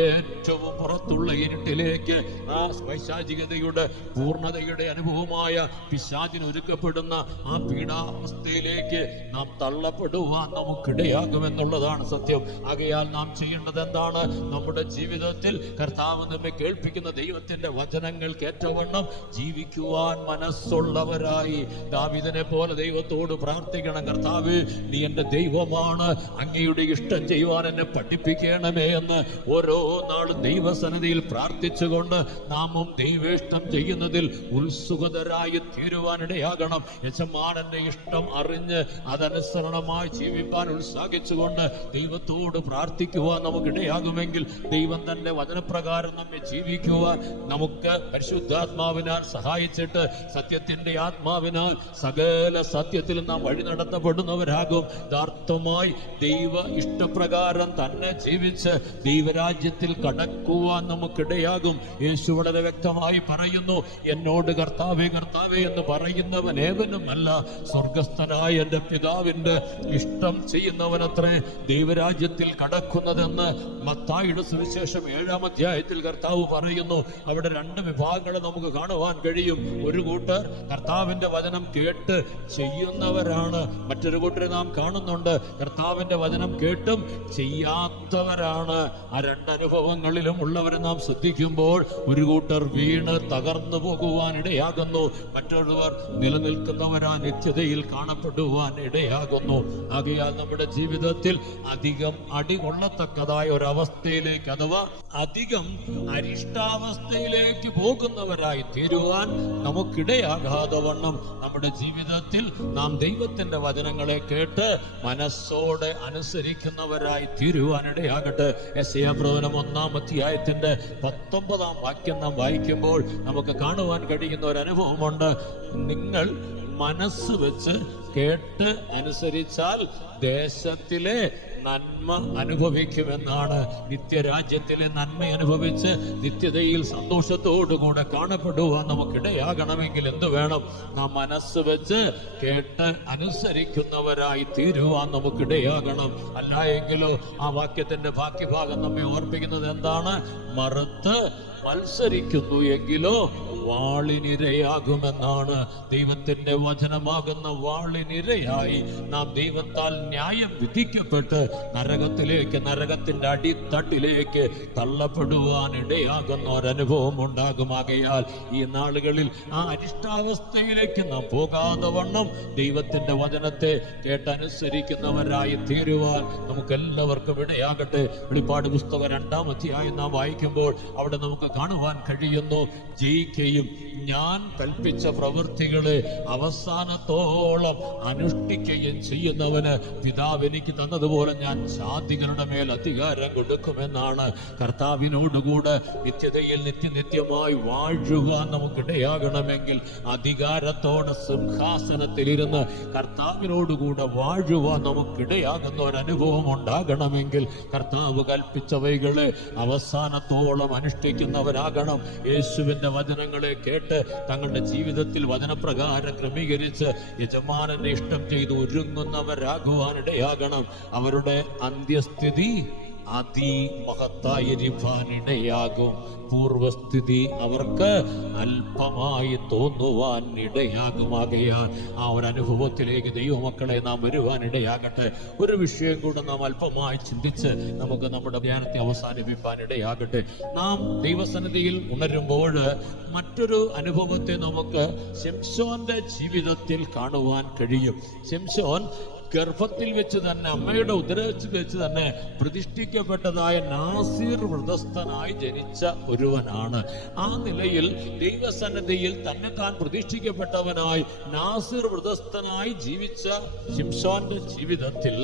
ഏറ്റവും പുറത്തുള്ള ഇരുട്ടിലേക്ക്, ആ പൈശാചികതയുടെ പൂർണ്ണതയുടെ അനുഭവമായ പിശാചിന് ഒരുക്കപ്പെടുന്ന ആ പീഡാവസ്ഥയിലേക്ക് നാം തള്ളപ്പെടുവാൻ നമുക്കിടയാകുമെന്നുള്ളതാണ് സത്യം. ആകയാൽ നാം ചെയ്യേണ്ടത് എന്താണ്? നമ്മുടെ ജീവിതത്തിൽ കർത്താവ് നമ്മെ കേൾപ്പിക്കുന്ന ദൈവത്തിന്റെ വചനങ്ങൾക്ക് ഏറ്റവണ്ണം ജീവിക്കുവാൻ മനസ്സുള്ളവരായി ദാവീദിനെ പോലെ ദൈവത്തോട് പ്രാർത്ഥിക്കണം. കർത്താവ്, നീ എന്റെ ദൈവമാണ്, അങ്ങയുടെ ഇഷ്ടം ചെയ്യുവാൻ എന്നെ പഠിപ്പിക്കണമേ എന്ന് ഓരോ നാളും ദൈവസന്നിധിയിൽ പ്രാർത്ഥിച്ചുകൊണ്ട് നാമും ദൈവേഷ്ടം ചെയ്യുന്നതിൽ ഉത്സുകതരായി തീരുവാനിടയാകണം. യജമാനന്റെ ഇഷ്ടം അറിഞ്ഞ് അതനുസരണമായി ജീവിക്കാൻ ഉത്സാഹിച്ചുകൊണ്ട് ദൈവത്തോട് പ്രാർത്ഥിക്കുവാൻ നമുക്കിടയാകുമെങ്കിൽ ദൈവം തന്റെ വചനപ്രകാരം നമ്മെ ജീവിക്കുവാൻ നമുക്ക് പരിശുദ്ധാത്മാവിനാൽ സഹായിച്ചിട്ട് സത്യത്തിന്റെ ആത്മാവിനാൽ സകല സത്യത്തിൽ നാം വഴി നടത്തപ്പെടുന്നവരാകും. യഥാർത്ഥമായി ദൈവ ഇഷ്ടപ്രകാരം തന്നെ ജീവിച്ച് ദൈവരാജ്യത്തിൽ കടക്കുവാൻ നമുക്കിടയാകും. യേശു വളരെ വ്യക്തമായി പറയുന്നു, എന്നോട് കർത്താവേ കർത്താവേ എന്ന് പറയുന്നവൻ ഏവനുമല്ല, സ്വർഗസ്ഥനായ എന്റെ പിതാവിന്റെ ഇഷ്ടം ചെയ്യുന്നവനത്രേ ദൈവരാജ്യത്തിൽ കടക്കുന്നതെന്ന് മത്തായിയുടെ സുവിശേഷം 7-ാം അധ്യായത്തിൽ കർത്താവ് പറയുന്നു. അവിടെ രണ്ട് വിഭാഗങ്ങളെ നമുക്ക് കാണുവാൻ കഴിയും. ഒരു കൂട്ടർ കർത്താവിന്റെ വചനം കേട്ട് ചെയ്യുന്നവരാണ്, മറ്റൊരു കൂട്ടരെ നാം കാണുന്നുണ്ട് കർത്താവിന്റെ വചനം കേട്ടും ചെയ്യാത്തവരാണ്. ആ രണ്ടനുഭവങ്ങളിലും ഉള്ളവരെ നാം ശ്രദ്ധിക്കുമ്പോൾ ഒരു കൂട്ടർ വീണ് തകർന്നു പോകുവാൻ ഇടയാകുന്നു, മറ്റൊരുവർ നിലനിൽക്കുന്നവരാ നിത്യതയിൽ കാണപ്പെടുവാൻ ഇടയാകുന്നു. ആകയാൽ നമ്മുടെ ജീവിതത്തിൽ അധികം അടികൊള്ളത്തക്കതായ ഒരവസ്ഥയിലേക്ക്, അഥവാ അധികം അരിഷ്ടാവസ്ഥയിലേക്ക് പോകുന്നവരായി തീരുവാൻ നമുക്കിടയാകാതെ വണ്ണം നമ്മുടെ ജീവിതത്തിൽ നാം ദൈവത്തിന്റെ വചനങ്ങളെ കേട്ട് മനസ്സോടെ അനുസരിക്കുന്നവരായി തീരുവാനിടയാകട്ടെ. യെശയ്യാപ്രവചനം 1-ാം അധ്യായത്തിന്റെ 19-ാം വാക്യം നാം വായിക്കുമ്പോൾ നമുക്ക് കാണുവാൻ കഴിയുന്ന ഒരു അനുഭവമുണ്ട്. നിങ്ങൾ മനസ്സ് വെച്ച് കേട്ട് അനുസരിച്ചാൽ ദേശത്തിലെ നന്മ അനുഭവിക്കുമെന്നാണ്. നിത്യരാജ്യത്തിലെ നന്മ അനുഭവിച്ച് നിത്യതയിൽ സന്തോഷത്തോടുകൂടെ കാണപ്പെടുവാൻ നമുക്കിടയാകണമെങ്കിൽ എന്ത് വേണം? നാം മനസ്സ് വെച്ച് കേട്ട് അനുസരിക്കുന്നവരായി തീരുവാൻ നമുക്കിടയാകണം. അല്ല എങ്കിലോ ആ വാക്യത്തിന്റെ ബാക്കി ഭാഗം നമ്മെ ഓർപ്പിക്കുന്നത് എന്താണ്? മറുത്ത് മത്സരിക്കുന്നു എങ്കിലോ വാളിനിരയാകുമെന്നാണ്. ദൈവത്തിന്റെ വചനമാകുന്ന വാളിനിരയായി നാം ദൈവത്താൽ ന്യായം വിധിക്കപ്പെട്ട് നരകത്തിലേക്ക്, നരകത്തിന്റെ അടിത്തട്ടിലേക്ക് തള്ളപ്പെടുവാൻ ഇടയാകുന്ന ഒരനുഭവം ഉണ്ടാകും. ആകയാൽ ഈ നാളുകളിൽ ആ അരിഷ്ടാവസ്ഥയിലേക്ക് നാം പോകാതെ വണ്ണം ദൈവത്തിന്റെ വചനത്തെ കേട്ടനുസരിക്കുന്നവരായി തീരുവാൻ നമുക്കെല്ലാവർക്കും ഇടയാകട്ടെ. വെളിപ്പാട് പുസ്തകം 2-ാം അധ്യായം നാം വായിക്കുമ്പോൾ അവിടെ നമുക്ക് കാണുവാൻ കഴിയുന്നു, ജയിക്കുകയും ഞാൻ കൽപ്പിച്ച പ്രവൃത്തികളെ അവസാനത്തോളം അനുഷ്ഠിക്കുകയും ചെയ്യുന്നവന് പിതാവ് എനിക്ക് തന്നതുപോലെ ഞാൻ ജാതികളുടെ മേൽ അധികാരം കൊടുക്കുമെന്നാണ്. കർത്താവിനോടുകൂടെ നിത്യതയിൽ നിത്യനിത്യമായി വാഴുവാൻ നമുക്കിടയാകണമെങ്കിൽ, അധികാരത്തോടെ സിംഹാസനത്തിലിരുന്ന് കർത്താവിനോടുകൂടെ വാഴുവാൻ നമുക്കിടയാകുന്ന ഒരനുഭവം ഉണ്ടാകണമെങ്കിൽ കർത്താവ് കൽപ്പിച്ചവൈകളെ അവസാനത്തോളം അനുഷ്ഠിക്കുന്നവരാകണം. യേശുവിന്റെ വചനങ്ങളെ കേട്ട് തങ്ങളുടെ ജീവിതത്തിൽ വചനപ്രകാരം ക്രമീകരിച്ച് യജമാനന്റെ ഇഷ്ടം ചെയ്ത് ഒരുങ്ങുന്നവരാകുവാനിടയാകണം. അവരുടെ അന്ത്യസ്ഥിതി അതിമഹത്തായിരിക്കാനിടയാകും. പൂർവസ്ഥിതി അവർക്ക് അല്പമായി തോന്നുവാൻ ഇടയാകുമാകയാൽ ആ ഒരു അനുഭവത്തിലേക്ക് ദൈവമക്കളെ നാം വരുവാനിടയാകട്ടെ. ഒരു വിഷയം കൂടെ നാം അല്പമായി ചിന്തിച്ച് നമുക്ക് നമ്മുടെ ധ്യാനത്തെ അവസാനിപ്പിക്കാൻ ഇടയാകട്ടെ. നാം ദൈവസന്നിധിയിൽ ഉണരുമ്പോൾ മറ്റൊരു അനുഭവത്തെ നമുക്ക് ശിംശോന്റെ ജീവിതത്തിൽ കാണുവാൻ കഴിയും. ശിംശോൻ ഗർഭത്തിൽ വെച്ച് തന്നെ, അമ്മയുടെ ഉദരത്തിൽ വെച്ച് തന്നെ പ്രതിഷ്ഠിക്കപ്പെട്ടതായ നാസീർ വ്രതസ്ഥനായി ജനിച്ച ഒരുവനാണ്. ആ നിലയിൽ ദൈവസന്നിധിയിൽ തന്നെ താൻ പ്രതിഷ്ഠിക്കപ്പെട്ടവനായി നാസീർ വ്രതസ്ഥനായി ജീവിച്ച ശിംശോന്റെ ജീവിതത്തിൽ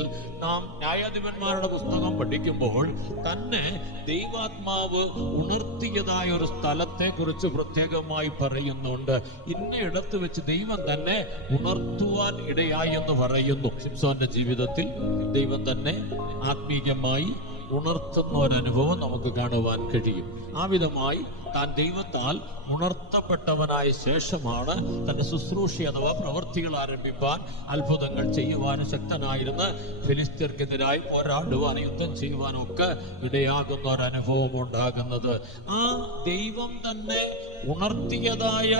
നാം ന്യായാധിപന്മാരുടെ പുസ്തകം പഠിക്കുമ്പോൾ തന്നെ ദൈവാത്മാവ് ഉണർത്തിയതായ ഒരു സ്ഥലത്തെ കുറിച്ച് പ്രത്യേകമായി പറയുന്നുണ്ട്. ഇന്നയിടത്ത് വെച്ച് ദൈവം തന്നെ ഉണർത്തുവാൻ ഇടയായി എന്ന് പറയുന്നു. ശിംശോന്റെ ജീവിതത്തിൽ ദൈവം തന്നെ ആത്മീയമായി ഉണർത്തുന്ന ഒരനുഭവം നമുക്ക് കാണുവാൻ കഴിയും. ആ വിധമായി താൻ ദൈവത്താൽ ഉണർത്തപ്പെട്ടവനായ ശേഷമാണ് തന്റെ ശുശ്രൂഷ അഥവാ പ്രവൃത്തികൾ ആരംഭിപ്പാൻ, അത്ഭുതങ്ങൾ ചെയ്യുവാനും ശക്തനായിരുന്ന് ഫിലിസ്ത്യർക്കെതിരായി പോരാടുവാനും യുദ്ധം ചെയ്യുവാനും ഒക്കെ ഇടയാകുന്ന ഒരനുഭവം ഉണ്ടാകുന്നത്. ആ ദൈവം തന്നെ ഉണർത്തിയതായ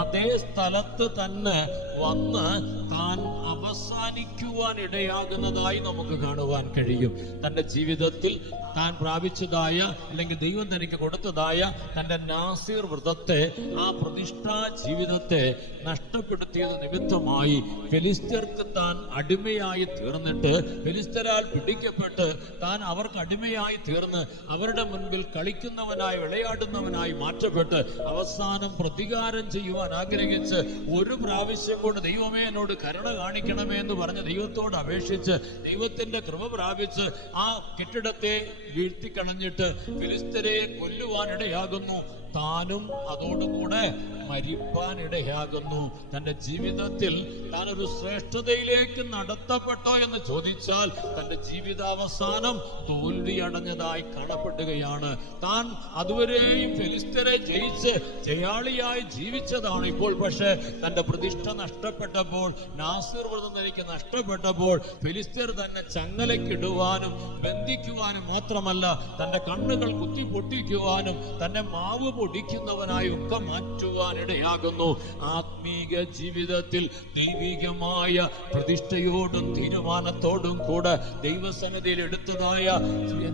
അതേ സ്ഥലത്ത് തന്നെ വന്ന് താൻ അവസാനിക്കുവാൻ ഇടയാകുന്നതായി നമുക്ക് കാണുവാൻ കഴിയും. തന്റെ ജീവിതത്തിൽ താൻ പ്രാപിച്ചതായ അല്ലെങ്കിൽ ദൈവം തനിക്ക് കൊടുത്തതായ തന്റെ നാസീർ വ്രതത്തെ, ആ പ്രതിഷ്ഠാ ജീവിതത്തെ നഷ്ടപ്പെടുത്തിയത് നിമിത്തമായി ഫെലിസ്ത്യർക്ക് താൻ അടിമയായി തീർന്നിട്ട്, ഫെലിസ്ത്യരാൽ പിടിക്കപ്പെട്ട് താൻ അവർക്ക് അടിമയായി തീർന്ന് അവരുടെ മുൻപിൽ കളിക്കുന്നവനായി വിളയാടുന്നവനായി മാറ്റപ്പെട്ട് അവസാനം പ്രതികാരം ചെയ്യുവാൻ ആഗ്രഹിച്ച് ഒരു പ്രാവശ്യം കൊണ്ട് ദൈവമേ എന്നോട് കരുണ കാണിക്കണമേ എന്ന് പറഞ്ഞ് ദൈവത്തോട് അപേക്ഷിച്ച് ദൈവത്തിന്റെ കൃപ പ്രാപിച്ച് ആ കെട്ടിടത്തെ വീഴ്ത്തിക്കളഞ്ഞിട്ട് ഫിലിസ്ത്യരെ കൊല്ലുവാനിടയാകുന്നു. താനും അതോടുകൂടെ മരിപ്പാനിടയാകുന്നു. തന്റെ ജീവിതത്തിൽ താൻ ഒരു ശ്രേഷ്ഠതയിലേക്ക് നടത്തപ്പെട്ടോ എന്ന് ചോദിച്ചാൽ തന്റെ ജീവിതാവസാനം തോൽവി അടഞ്ഞതായി കാണപ്പെടുകയാണ്. താൻ അതുവരെയും ഫെലിസ്ത്യരെ ജയിച്ച് ജയാളിയായി ജീവിച്ചതാണ്. ഇപ്പോൾ പക്ഷേ തന്റെ പ്രതിഷ്ഠ നഷ്ടപ്പെട്ടപ്പോൾ, നാസീർ വ്രതം തനിക്ക് നഷ്ടപ്പെട്ടപ്പോൾ, ഫെലിസ്ത്യർ തന്നെ ചങ്ങലക്കിടുവാനും ബന്ധിക്കുവാനും മാത്രമല്ല തന്റെ കണ്ണുകൾ കുത്തി പൊട്ടിക്കുവാനും തന്നെ മാവ് പൊടിക്കുന്നവനായി ഒക്കെ മാറ്റുവാനിടയാകുന്നു. ആത്മീക ജീവിതത്തിൽ ദൈവികമായ പ്രതിഷ്ഠയോടും തീരുമാനത്തോടും കൂടെ ദൈവസന്നിധിയിൽ എടുത്തതായ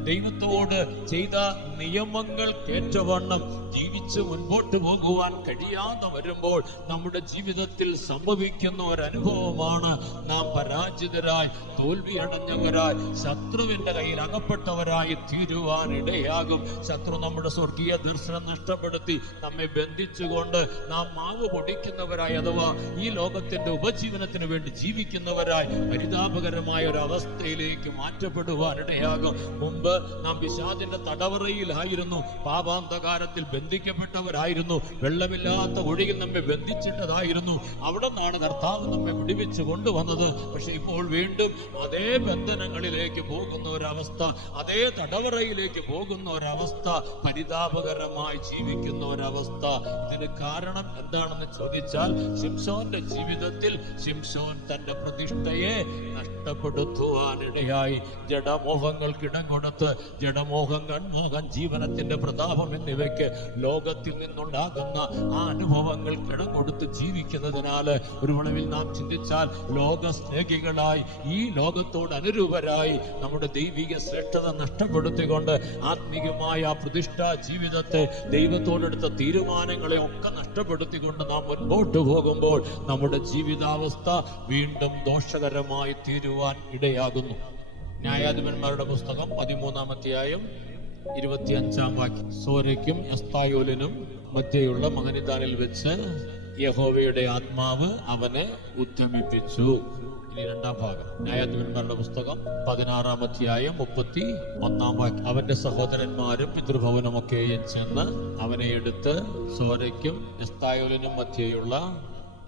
ദൈവത്തോട് ചെയ്ത നിയമങ്ങൾ കേറ്റവണ്ണം ജീവിച്ച് മുൻപോട്ട് പോകുവാൻ കഴിയാതെ വരുമ്പോൾ നമ്മുടെ ജീവിതത്തിൽ സംഭവിക്കുന്ന ഒരനുഭവമാണ് നാം പരാജിതരായി, തോൽവിയടഞ്ഞവരായി, ശത്രുവിന്റെ കയ്യിൽ അകപ്പെട്ടവരായി തീരുവാൻ ഇടയാകും. ശത്രു നമ്മുടെ സ്വർഗീയ ദർശനം നഷ്ടപ്പെടുത്തി നമ്മെ ബന്ധിച്ചുകൊണ്ട് നാം മാവ് പൊടിക്കുന്നവരായി അഥവാ ഈ ലോകത്തിന്റെ ഉപജീവനത്തിന് വേണ്ടി ജീവിക്കുന്നവരായി പരിതാപകരമായ ഒരു അവസ്ഥയിലേക്ക് മാറ്റപ്പെടുവാനിടയാകും. മുമ്പ് നാം പിശാചിന്റെ തടവറയിലായിരുന്നു, പാപാന്തകാരത്തിൽ ബന്ധിക്കപ്പെട്ടവരായിരുന്നു, വെള്ളമില്ലാത്ത ഒഴുകിൽ നമ്മെ ബന്ധിച്ചിട്ടതായിരുന്നു. അവിടെ നിന്നാണ് കർത്താവ് നമ്മെ വിടുവിച്ചു കൊണ്ടുവന്നത്. പക്ഷെ ഇപ്പോൾ വീണ്ടും അതേ ബന്ധനങ്ങളിലേക്ക് പോകുന്ന ഒരവസ്ഥ, അതേ തടവറയിലേക്ക് പോകുന്ന ഒരവസ്ഥ, പരിതാപകരമായി ജീവിക്കുന്ന ഒരവസ്ഥ. ഇതിന് കാരണം എന്താണെന്ന് ചോദിച്ചാൽ ശിംശോന്റെ ജീവിതത്തിൽ ശിംശോൻ തന്റെ പ്രതിഷ്ഠയെ നഷ്ടപ്പെടുത്തുവാനിടയായി. ജഡമോഹങ്ങൾക്കിടം കൊടുത്ത് ജഡമോഹങ്ങൾ, മോഹം, ജീവനത്തിന്റെ പ്രതാപം എന്നിവയ്ക്ക് ലോകത്തിൽ നിന്നുണ്ടാകുന്ന ആ അനുഭവങ്ങൾക്കിടം കൊടുത്ത് ജീവിക്കുന്നതിനാല് ഒരു വളവിൽ നാം ചിന്തിച്ചാൽ ലോക സ്നേഹികളായി, ഈ ലോകത്തോട് അനുരൂപരായി നമ്മുടെ ദൈവിക ശ്രേഷ്ഠത നഷ്ടപ്പെടുത്തിക്കൊണ്ട് ആത്മീകമായ ആ പ്രതിഷ്ഠാ ജീവിതത്തെ, ദൈവത്തോടെടുത്ത തീരുമാനങ്ങളെ ഒക്കെ നഷ്ടപ്പെടുത്തിക്കൊണ്ട് നാം മുൻപോട്ട് പോകുമ്പോൾ നമ്മുടെ ജീവിതാവസ്ഥ വീണ്ടും ദോഷകരമായി തീരുവാൻ ഇടയാകുന്നു. ന്യായാധിപന്മാരുടെ പുസ്തകം 13-ാം അധ്യായം 25-ാം വാക്യം. സോരയ്ക്കും എസ്തായോലിനും മധ്യയുള്ള മഹനിദാനിൽ വെച്ച് യഹോവയുടെ ആത്മാവ് അവനെ ഉദ്യമിപ്പിച്ചു. ഇനി രണ്ടാം ഭാഗം, ന്യായാധിപന്മാരുടെ പുസ്തകം 16-ാം അധ്യായം 31-ാം വാക്യം. അവന്റെ സഹോദരന്മാരും പിതൃഭവനമൊക്കെയും ചെന്ന് അവനെ എടുത്ത് സോരയ്ക്കും എസ്തായോലിനും മധ്യയുള്ള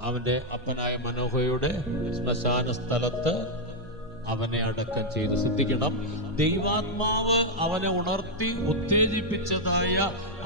അവന്റെ അപ്പനായ മനോഹയുടെ ശ്മശാന സ്ഥലത്ത് അവനെ അടക്കം ചെയ്തു. ശ്രദ്ധിക്കണം, ദൈവാത്മാവ് അവനെ ഉണർത്തി ഉത്തേജിപ്പിച്ചതായ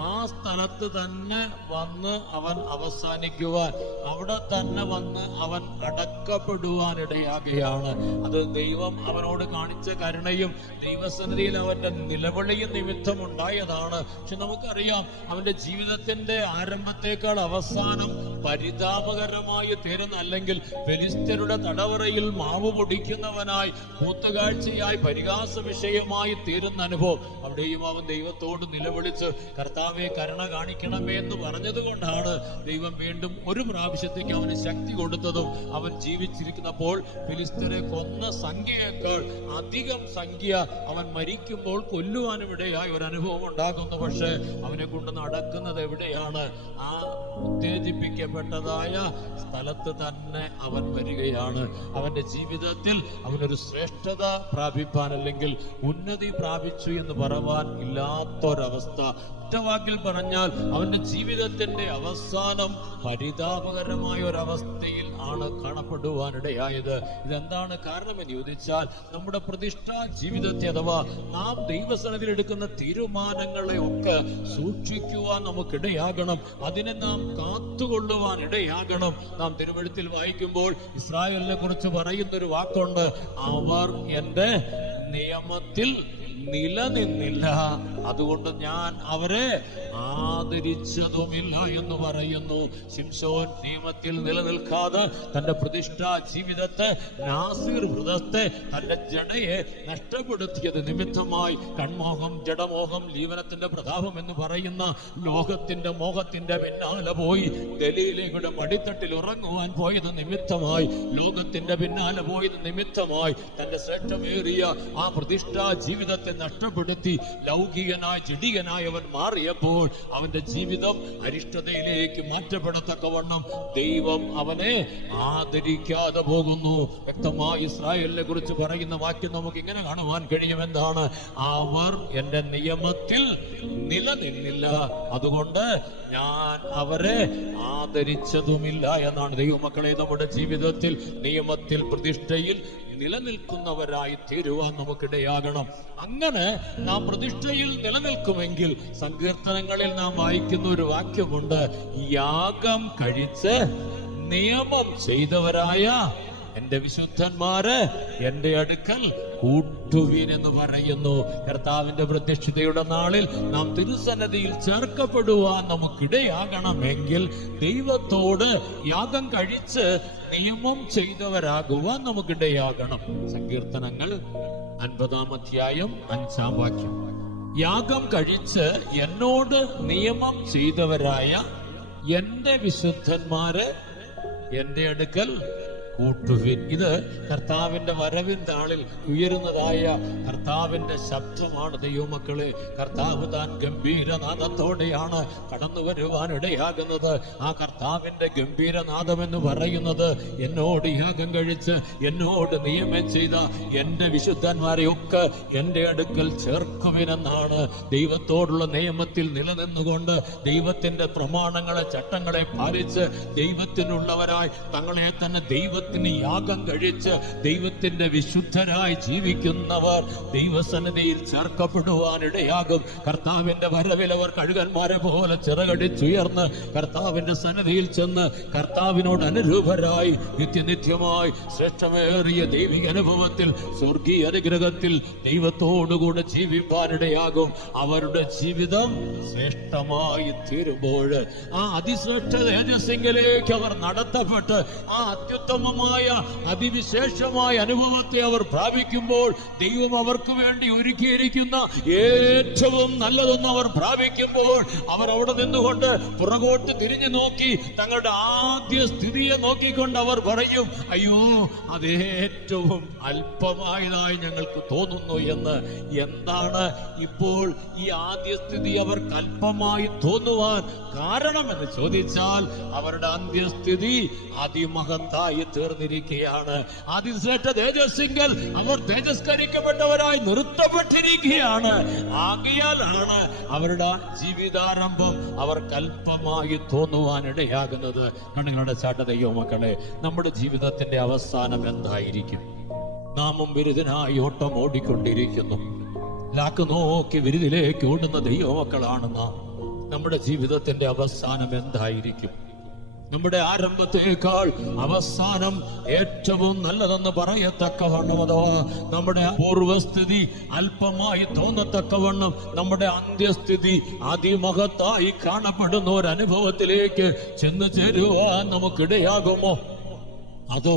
ആ സ്ഥലത്ത് തന്നെ വന്ന് അവൻ അവസാനിക്കുവാൻ, അവിടെ തന്നെ വന്ന് അവൻ അടക്കപ്പെടുവാനിടയാകുകയാണ്. അത് ദൈവം അവനോട് കാണിച്ച കരുണയും ദൈവസന്നിധിയിൽ അവന്റെ നിലവിളിയും നിമിത്തം ഉണ്ടായതാണ്. പക്ഷെ നമുക്കറിയാം, അവന്റെ ജീവിതത്തിന്റെ ആരംഭത്തേക്കാൾ അവസാനം പരിതാപകരമായി തീരുന്ന, അല്ലെങ്കിൽ ഫെലിസ്ത്യരുടെ തടവറയിൽ മാവ് പൊടിക്കുന്നവനായി, കൂത്തുകാഴ്ചയായി, പരിഹാസ വിഷയമായി തീരുന്ന അനുഭവം. അവിടെയും അവൻ ദൈവത്തോട് നിലവിളിച്ച് കർത്താവെ കരുണ കാണിക്കണമേ എന്ന് പറഞ്ഞത് കൊണ്ടാണ് ദൈവം വീണ്ടും ഒരു പ്രാവശ്യത്തേക്ക് അവന് ശക്തി കൊടുത്തതും. അവൻ ജീവിച്ചിരിക്കുന്നപ്പോൾ ഫിലിസ്ത്യരെ കൊന്ന സംഖ്യയേക്കാൾ അധികം സംഖ്യ അവൻ മരിക്കുമ്പോൾ കൊല്ലുവാനും ഇടയായ ഒരു അനുഭവം ഉണ്ടാകുന്നു. പക്ഷെ അവനെ കൊണ്ട് നടക്കുന്നത് എവിടെയാണ്? ആ ഉത്തേജിപ്പിക്കപ്പെട്ടതായ സ്ഥലത്ത് തന്നെ അവൻ വരികയാണ്. അവന്റെ ജീവിതത്തിൽ അവനൊരു ശ്രേഷ്ഠത പ്രാപിപ്പാൻ, അല്ലെങ്കിൽ ഉന്നതി പ്രാപിച്ചു എന്ന് പറയുവാൻ ഇല്ലാത്തൊരവസ്ഥ. ഒറ്റവാക്കിൽ പറഞ്ഞാൽ അവന്റെ ജീവിതത്തിന്റെ അവസാനം പരിതാപകരമായ ഒരവസ്ഥയിൽ ആണ് കാണപ്പെടുവാനിടയായത്. ഇതെന്താണ് കാരണമെന്ന് ചോദിച്ചാൽ, നമ്മുടെ പ്രതിഷ്ഠാ ജീവിതത്തെ അഥവാ നാം ദൈവസന്നിധിയിൽ എടുക്കുന്ന തീരുമാനങ്ങളെ ഒക്കെ സൂക്ഷിക്കുവാൻ നമുക്കിടയാകണം. അതിനെ നാം കാത്തുകൊള്ളുവാൻ ഇടയാകണം. നാം തിരുവെഴുത്തിൽ വായിക്കുമ്പോൾ ഇസ്രായേലിനെ കുറിച്ച് പറയുന്നൊരു വാക്കുണ്ട്, അവർ എന്റെ നിയമത്തിൽ നിലനിന്നില്ല, അതുകൊണ്ട് ഞാൻ അവരെ ആദരിച്ചതുമില്ല എന്ന് പറയുന്നു. ശിംശോൻ നിയമത്തിൽ നിലനിൽക്കാതെ തന്റെ പ്രതിഷ്ഠാ ജീവിതത്തെ, നാസീർ വ്രതത്തെ, തന്റെ ജഡയെ നഷ്ടപ്പെടുത്തിയത് നിമിത്തമായി കൺമോഹം, ജഡമോഹം, ജീവനത്തിന്റെ പ്രതാപം എന്ന് പറയുന്ന ലോകത്തിന്റെ മോഹത്തിന്റെ പിന്നാലെ പോയി, ദലീലയുടെ മടിത്തട്ടിൽ ഉറങ്ങുവാൻ പോയത് നിമിത്തമായി, ലോകത്തിന്റെ പിന്നാലെ പോയത് നിമിത്തമായി തന്റെ ശ്രേഷ്ഠമേറിയ ആ പ്രതിഷ്ഠാ ജീവിതത്തെ നഷ്ടപ്പെടുത്തി ലൗകികനായ ജഡികനായി അവൻ മാറിയപ്പോൾ അവന്റെ ജീവിതം അരിഷ്ടതയിലേക്ക് മാറ്റപ്പെടത്തക്കവണ്ണം ദൈവം അവനെ ആദരിക്കാതെ പോകുന്നു. വ്യക്തമായി ഇസ്രായേലിനെ കുറിച്ച് പറയുന്ന വാക്യം നമുക്ക് ഇങ്ങനെ കാണുവാൻ കഴിയും. എന്താണ്? അവർ എന്റെ നിയമത്തിൽ നിലനിന്നില്ല, അതുകൊണ്ട് ഞാൻ അവരെ ആദരിച്ചതുമില്ല എന്നാണ്. ദൈവമക്കളെ, നമ്മുടെ ജീവിതത്തിൽ നിയമത്തിൽ, പ്രതിഷ്ഠയിൽ നിലനിൽക്കുന്നവരായി തീരുവാൻ നമുക്കിടയാകണം. അങ്ങനെ നാം പ്രതിഷ്ഠയിൽ നിലനിൽക്കുമെങ്കിൽ സങ്കീർത്തനങ്ങളിൽ നാം വായിക്കുന്ന ഒരു വാക്യമുണ്ട്, യാഗം കഴിച്ച് നിയമം ചെയ്തവരായ എന്റെ വിശുദ്ധന്മാര് എന്റെ അടുക്കൽ കൂട്ടുവീൻ എന്ന് പറയുന്നു. കർത്താവിന്റെ പ്രത്യക്ഷതയുടെ നാളിൽ നാം തിരുസന്നിധിയിൽ ചേർക്കപ്പെടുവാൻ നമുക്കിടയാകണമെങ്കിൽ ദൈവത്തോട് യാഗം കഴിച്ച് നിയമം ചെയ്തവരാകുവാൻ നമുക്കിടയാകണം. സങ്കീർത്തനങ്ങൾ 50-ാം അധ്യായം 5-ാം വാക്യം, യാഗം കഴിച്ച് എന്നോട് നിയമം ചെയ്തവരായ എന്റെ വിശുദ്ധന്മാര് എന്റെ അടുക്കൽ കൂട്ടുവിൻ. ഇത് കർത്താവിന്റെ വരവിന്റെ ആളിൽ ഉയരുന്നതായ കർത്താവിന്റെ ശബ്ദമാണ്. ദൈവമക്കളെ, കർത്താവ് താൻ ഗംഭീരനാദത്തോടെയാണ് കടന്നു വരുവാൻ ഇടയാകുന്നത്. ആ കർത്താവിന്റെ ഗംഭീരനാദം എന്ന് പറയുന്നത്, എന്നോട് യാഗം കഴിച്ച് എന്നോട് നിയമം ചെയ്ത എന്റെ വിശുദ്ധന്മാരെയൊക്കെ എന്റെ അടുക്കൽ ചേർക്കുവിനെന്നാണ്. ദൈവത്തോടുള്ള നിയമത്തിൽ നിലനിന്നുകൊണ്ട് ദൈവത്തിന്റെ പ്രമാണങ്ങളെ, ചട്ടങ്ങളെ പാലിച്ച് ദൈവത്തിനുള്ളവരായി തങ്ങളെ തന്നെ ദൈവത്തിന് യാഗം കഴിച്ച് ദൈവത്തിന്റെ വിശുദ്ധരായി ജീവിക്കുന്നവർ ദൈവസന്നിധിയിൽ ചേർക്കപ്പെടുവാനിടയാകും. കർത്താവിന്റെ വരവിൽ അവർ കഴുകന്മാരെ പോലെ ചിറകടിച്ചുയർന്ന് കർത്താവിന്റെ സന്നിധിയിൽ ചെന്ന് കർത്താവിനോട് അനുരൂപരായി നിത്യനിത്യമായി ശ്രേഷ്ഠമേറിയ ദൈവിക അനുഭവത്തിൽ, സ്വർഗീയ അനുഗ്രഹത്തിൽ ദൈവത്തോടുകൂടെ ജീവിപ്പാനിടയാകും. അവരുടെ ജീവിതം ശ്രേഷ്ഠമായി തീരുമ്പോൾ ആ അതിശ്രേഷ്ഠ തേജസ്സിലേക്ക് അവർ നടത്തപ്പെട്ട് ആ അത്യുത്തമമായ അതിവിശേഷമായ അനുഭവത്തെ അവർ പ്രാപിക്കുമ്പോൾ, ദൈവം അവർക്ക് വേണ്ടി ഒരുക്കിയിരിക്കുന്ന ഏറ്റവും നല്ലതൊന്നും അവർ പ്രാപിക്കുമ്പോൾ, അവർ അവിടെ നിന്നുകൊണ്ട് പുറകോട്ട് തിരിഞ്ഞു നോക്കി തങ്ങളുടെ ആദ്യ സ്ഥിതിയെ നോക്കിക്കൊണ്ട് അവർ പറയും, അയ്യോ, അത് ഏറ്റവും അല്പമായതായി ഞങ്ങൾക്ക് തോന്നുന്നു എന്ന്. എന്താണ് ഇപ്പോൾ ഈ ആദ്യ സ്ഥിതി അവർക്ക് അല്പമായി തോന്നുവാൻ കാരണമെന്ന് ചോദിച്ചാൽ, അവരുടെ അന്ത്യസ്ഥിതി അതിമഹത്തായി തീർന്നിരിക്കുകയാണ്. അതിശ്രേഷ്ഠ തേജസ്സിങ്കൽ അവർ തേജസ്കരിക്കപ്പെട്ടവരായി നിർത്തപ്പെട്ടിരിക്കുകയാണ്. ആകയാലാണ് അവരുടെ ജീവിതാരംഭം അവർക്ക് അല്പമായി തോന്നുവാനിടയാകുന്നത്. കണ്ണുകളുടെ ചാട്ടതയോ മക്കളെ, നമ്മുടെ ജീവിതത്തിന്റെ അവസാനം എന്തായിരിക്കും? നാമും ബിരുദനായി ഓട്ടം ഓടിക്കൊണ്ടിരിക്കുന്നു. ലാക്ക് നോക്കി ബിരുദിലേക്ക് ഓടുന്ന ദൈവമക്കളാണ് നാം. നമ്മുടെ ജീവിതത്തിന്റെ അവസാനം എന്തായിരിക്കും? നമ്മുടെ ആരംഭത്തേക്കാൾ അവസാനം ഏറ്റവും നല്ലതെന്ന് പറയത്തക്കവണ്ണം, അഥവാ നമ്മുടെ പൂർവസ്ഥിതി അല്പമായി തോന്നത്തക്കവണ്ണം നമ്മുടെ അന്ത്യസ്ഥിതി അതിമഹത്തായി കാണപ്പെടുന്ന ഒരു അനുഭവത്തിലേക്ക് ചെന്നു ചേരുവാൻ നമുക്കിടയാകുമോ? അതോ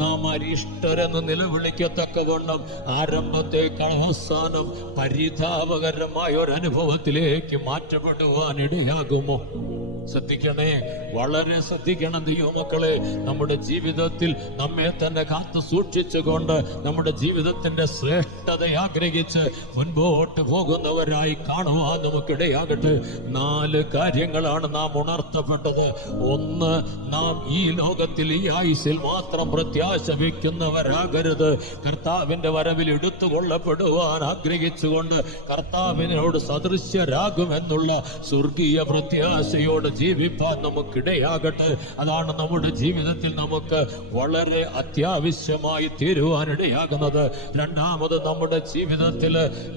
നാം അരിഷ്ടരെന്ന് നിലവിളിക്കത്തക്കവണ്ണം ആരംഭത്തേക്കാൾ അവസാനം പരിതാപകരമായ ഒരു അനുഭവത്തിലേക്ക് മാറ്റപ്പെടുവാൻ ഇടയാകുമോ? ശ്രദ്ധിക്കണേ, വളരെ ശ്രദ്ധിക്കണം ദൈവമക്കളെ. നമ്മുടെ ജീവിതത്തിൽ നമ്മെ തന്നെ കാത്തു സൂക്ഷിച്ചുകൊണ്ട് നമ്മുടെ ജീവിതത്തിന്റെ ശ്രേഷ്ഠ വിശുദ്ധത ആഗ്രഹിച്ച് മുൻപോട്ട് പോകുന്നവരായി കാണുവാൻ നമുക്കിടയാകട്ടെ. 4 കാര്യങ്ങളാണ് നാം ഉണർത്തപ്പെട്ടത്. ഒന്ന്, നാം ഈ ലോകത്തിൽ ഈ ആയുസ്സിൽ മാത്രം പ്രത്യാശ വയ്ക്കുന്നവരാകരുത്. കർത്താവിന്റെ വരവിൽ എടുത്തുകൊള്ളപ്പെടുവാൻ ആഗ്രഹിച്ചുകൊണ്ട് കർത്താവിനോട് സദൃശ്യരാകുമെന്നുള്ള സ്വർഗീയ പ്രത്യാശയോട് ജീവിപ്പാൻ നമുക്കിടയാകട്ടെ. അതാണ് നമ്മുടെ ജീവിതത്തിൽ നമുക്ക് വളരെ അത്യാവശ്യമായി തീരുവാനിടയാകുന്നത്. രണ്ടാമത്, നമ്മുടെ ജീവിതത്തിൽ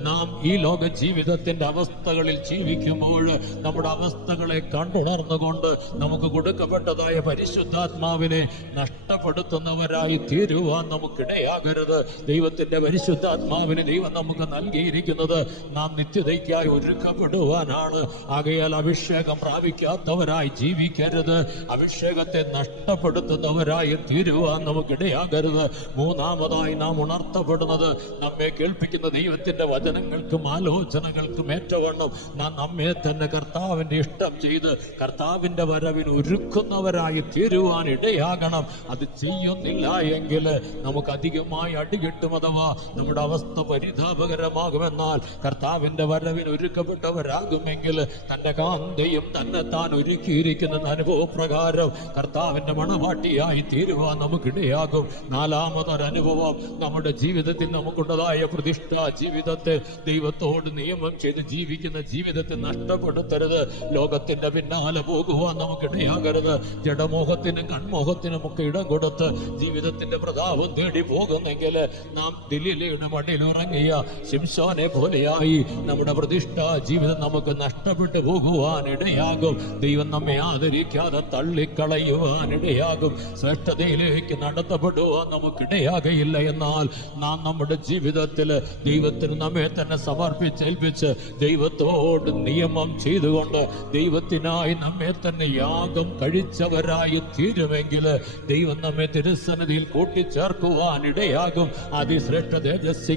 നാം ഈ ലോക ജീവിതത്തിന്റെ അവസ്ഥകളിൽ ജീവിക്കുമ്പോൾ നമ്മുടെ അവസ്ഥകളെ കണ്ടുണർന്നുകൊണ്ട് നമുക്ക് കൊടുക്കപ്പെട്ടതായ പരിശുദ്ധാത്മാവിനെ നഷ്ടപ്പെടുത്തുന്നവരായി തീരുവാൻ നമുക്കിടയാകരുത്. ദൈവത്തിന്റെ പരിശുദ്ധാത്മാവിനെ ദൈവം നമുക്ക് നൽകിയിരിക്കുന്നത് നാം നിത്യതയ്ക്കായി ഒരുക്കപ്പെടുവാനാണ്. ആകയാൽ അഭിഷേകം പ്രാപിക്കാത്തവരായി ജീവിക്കരുത്. അഭിഷേകത്തെ നഷ്ടപ്പെടുത്തുന്നവരായി തീരുവാൻ നമുക്കിടയാകരുത്. മൂന്നാമതായി, നാം ഉണർത്തപ്പെടുന്നത് നമ്മെ കേൾപ്പിക്കുന്ന ദൈവത്തിന്റെ വചനങ്ങൾക്കും ആലോചനകൾക്കും ഏറ്റവണ്ണം നാം നമ്മെ തന്നെ കർത്താവിന്റെ ഇഷ്ടം ചെയ്ത് കർത്താവിന്റെ വരവിന് ഒരുക്കുന്നവരായി തീരുവാൻ ഇടയാകണം. അത് ചെയ്യുന്നില്ല എങ്കിൽ നമുക്ക് അധികമായി അടികിട്ടും, അഥവാ നമ്മുടെ അവസ്ഥ പരിതാപകരമാകുമെന്നാൽ കർത്താവിന്റെ വരവിന് ഒരുക്കപ്പെട്ടവരാകുമെങ്കിൽ തന്റെ കാന്തയും തന്നെ താൻ ഒരുക്കിയിരിക്കുന്ന അനുഭവപ്രകാരം കർത്താവിന്റെ മണവാട്ടിയായി തീരുവാൻ നമുക്കിടയാകും. നാലാമതൊരനുഭവം, നമ്മുടെ ജീവിതത്തിൽ നമുക്കുള്ളതായ പ്രതിഷ്ഠാ ജീവിതത്തെ, ദൈവത്തോട് നിയമം ചെയ്ത് ജീവിക്കുന്ന ജീവിതത്തെ നഷ്ടപ്പെടുത്തരുത്. ലോകത്തിന്റെ പിന്നാലെ പോകുവാൻ നമുക്കിടയാകരുത്. ജഡമോഹത്തിനും കൺമോഹത്തിനും ഒക്കെ ഇടം കൊടുത്ത് ജീവിതത്തിന്റെ പ്രതാപം തേടി പോകുന്നെങ്കിൽ നാം ദിലീലയുടെ മടിയിൽ ഉറങ്ങിയ ശിംശോനെ പോലെയായി നമ്മുടെ പ്രതിഷ്ഠാ ജീവിതം നമുക്ക് നഷ്ടപ്പെട്ടു പോകുവാൻ ഇടയാകും. ദൈവം നമ്മെ ആദരിക്കാതെ തള്ളിക്കളയുവാൻ ഇടയാകും. ശ്രേഷ്ഠതയിലേക്ക് നടത്തപ്പെടുവാൻ നമുക്കിടയാകയില്ല. എന്നാൽ നാം നമ്മുടെ ജീവിതത്തിൽ ദൈവത്തിന് നമ്മെ തന്നെ സമർപ്പിച്ചേൽപ്പിച്ച് ദൈവത്തോട് നിയമം ചെയ്തുകൊണ്ട് ദൈവത്തിനായി നമ്മെ തന്നെ യാഗം കഴിച്ചവരായി തീരുമെങ്കിൽ ദൈവം നമ്മെ തിരുസന്നിധിയിൽ കൂട്ടിച്ചേർക്കുവാൻ ഇടയാകും. അതിശ്രേഷ്ഠ തേജസ്സിൽ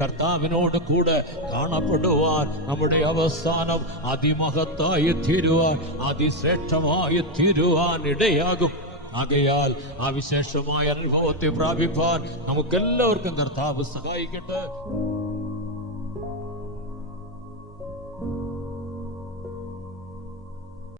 കർത്താവിനോട് കൂടെ കാണപ്പെടുവാൻ നമ്മുടെ അവസാനം അതിമഹത്തായി തീരുവാൻ, അതിശ്രേഷ്ഠമായി തീരുവാൻ ഇടയാകും. ആകയാൽ ആ വിശേഷമായ അനുഭവത്തെ പ്രാപിപ്പാൻ നമുക്കെല്ലാവർക്കും കർത്താവ് സഹായിക്കട്ടെ.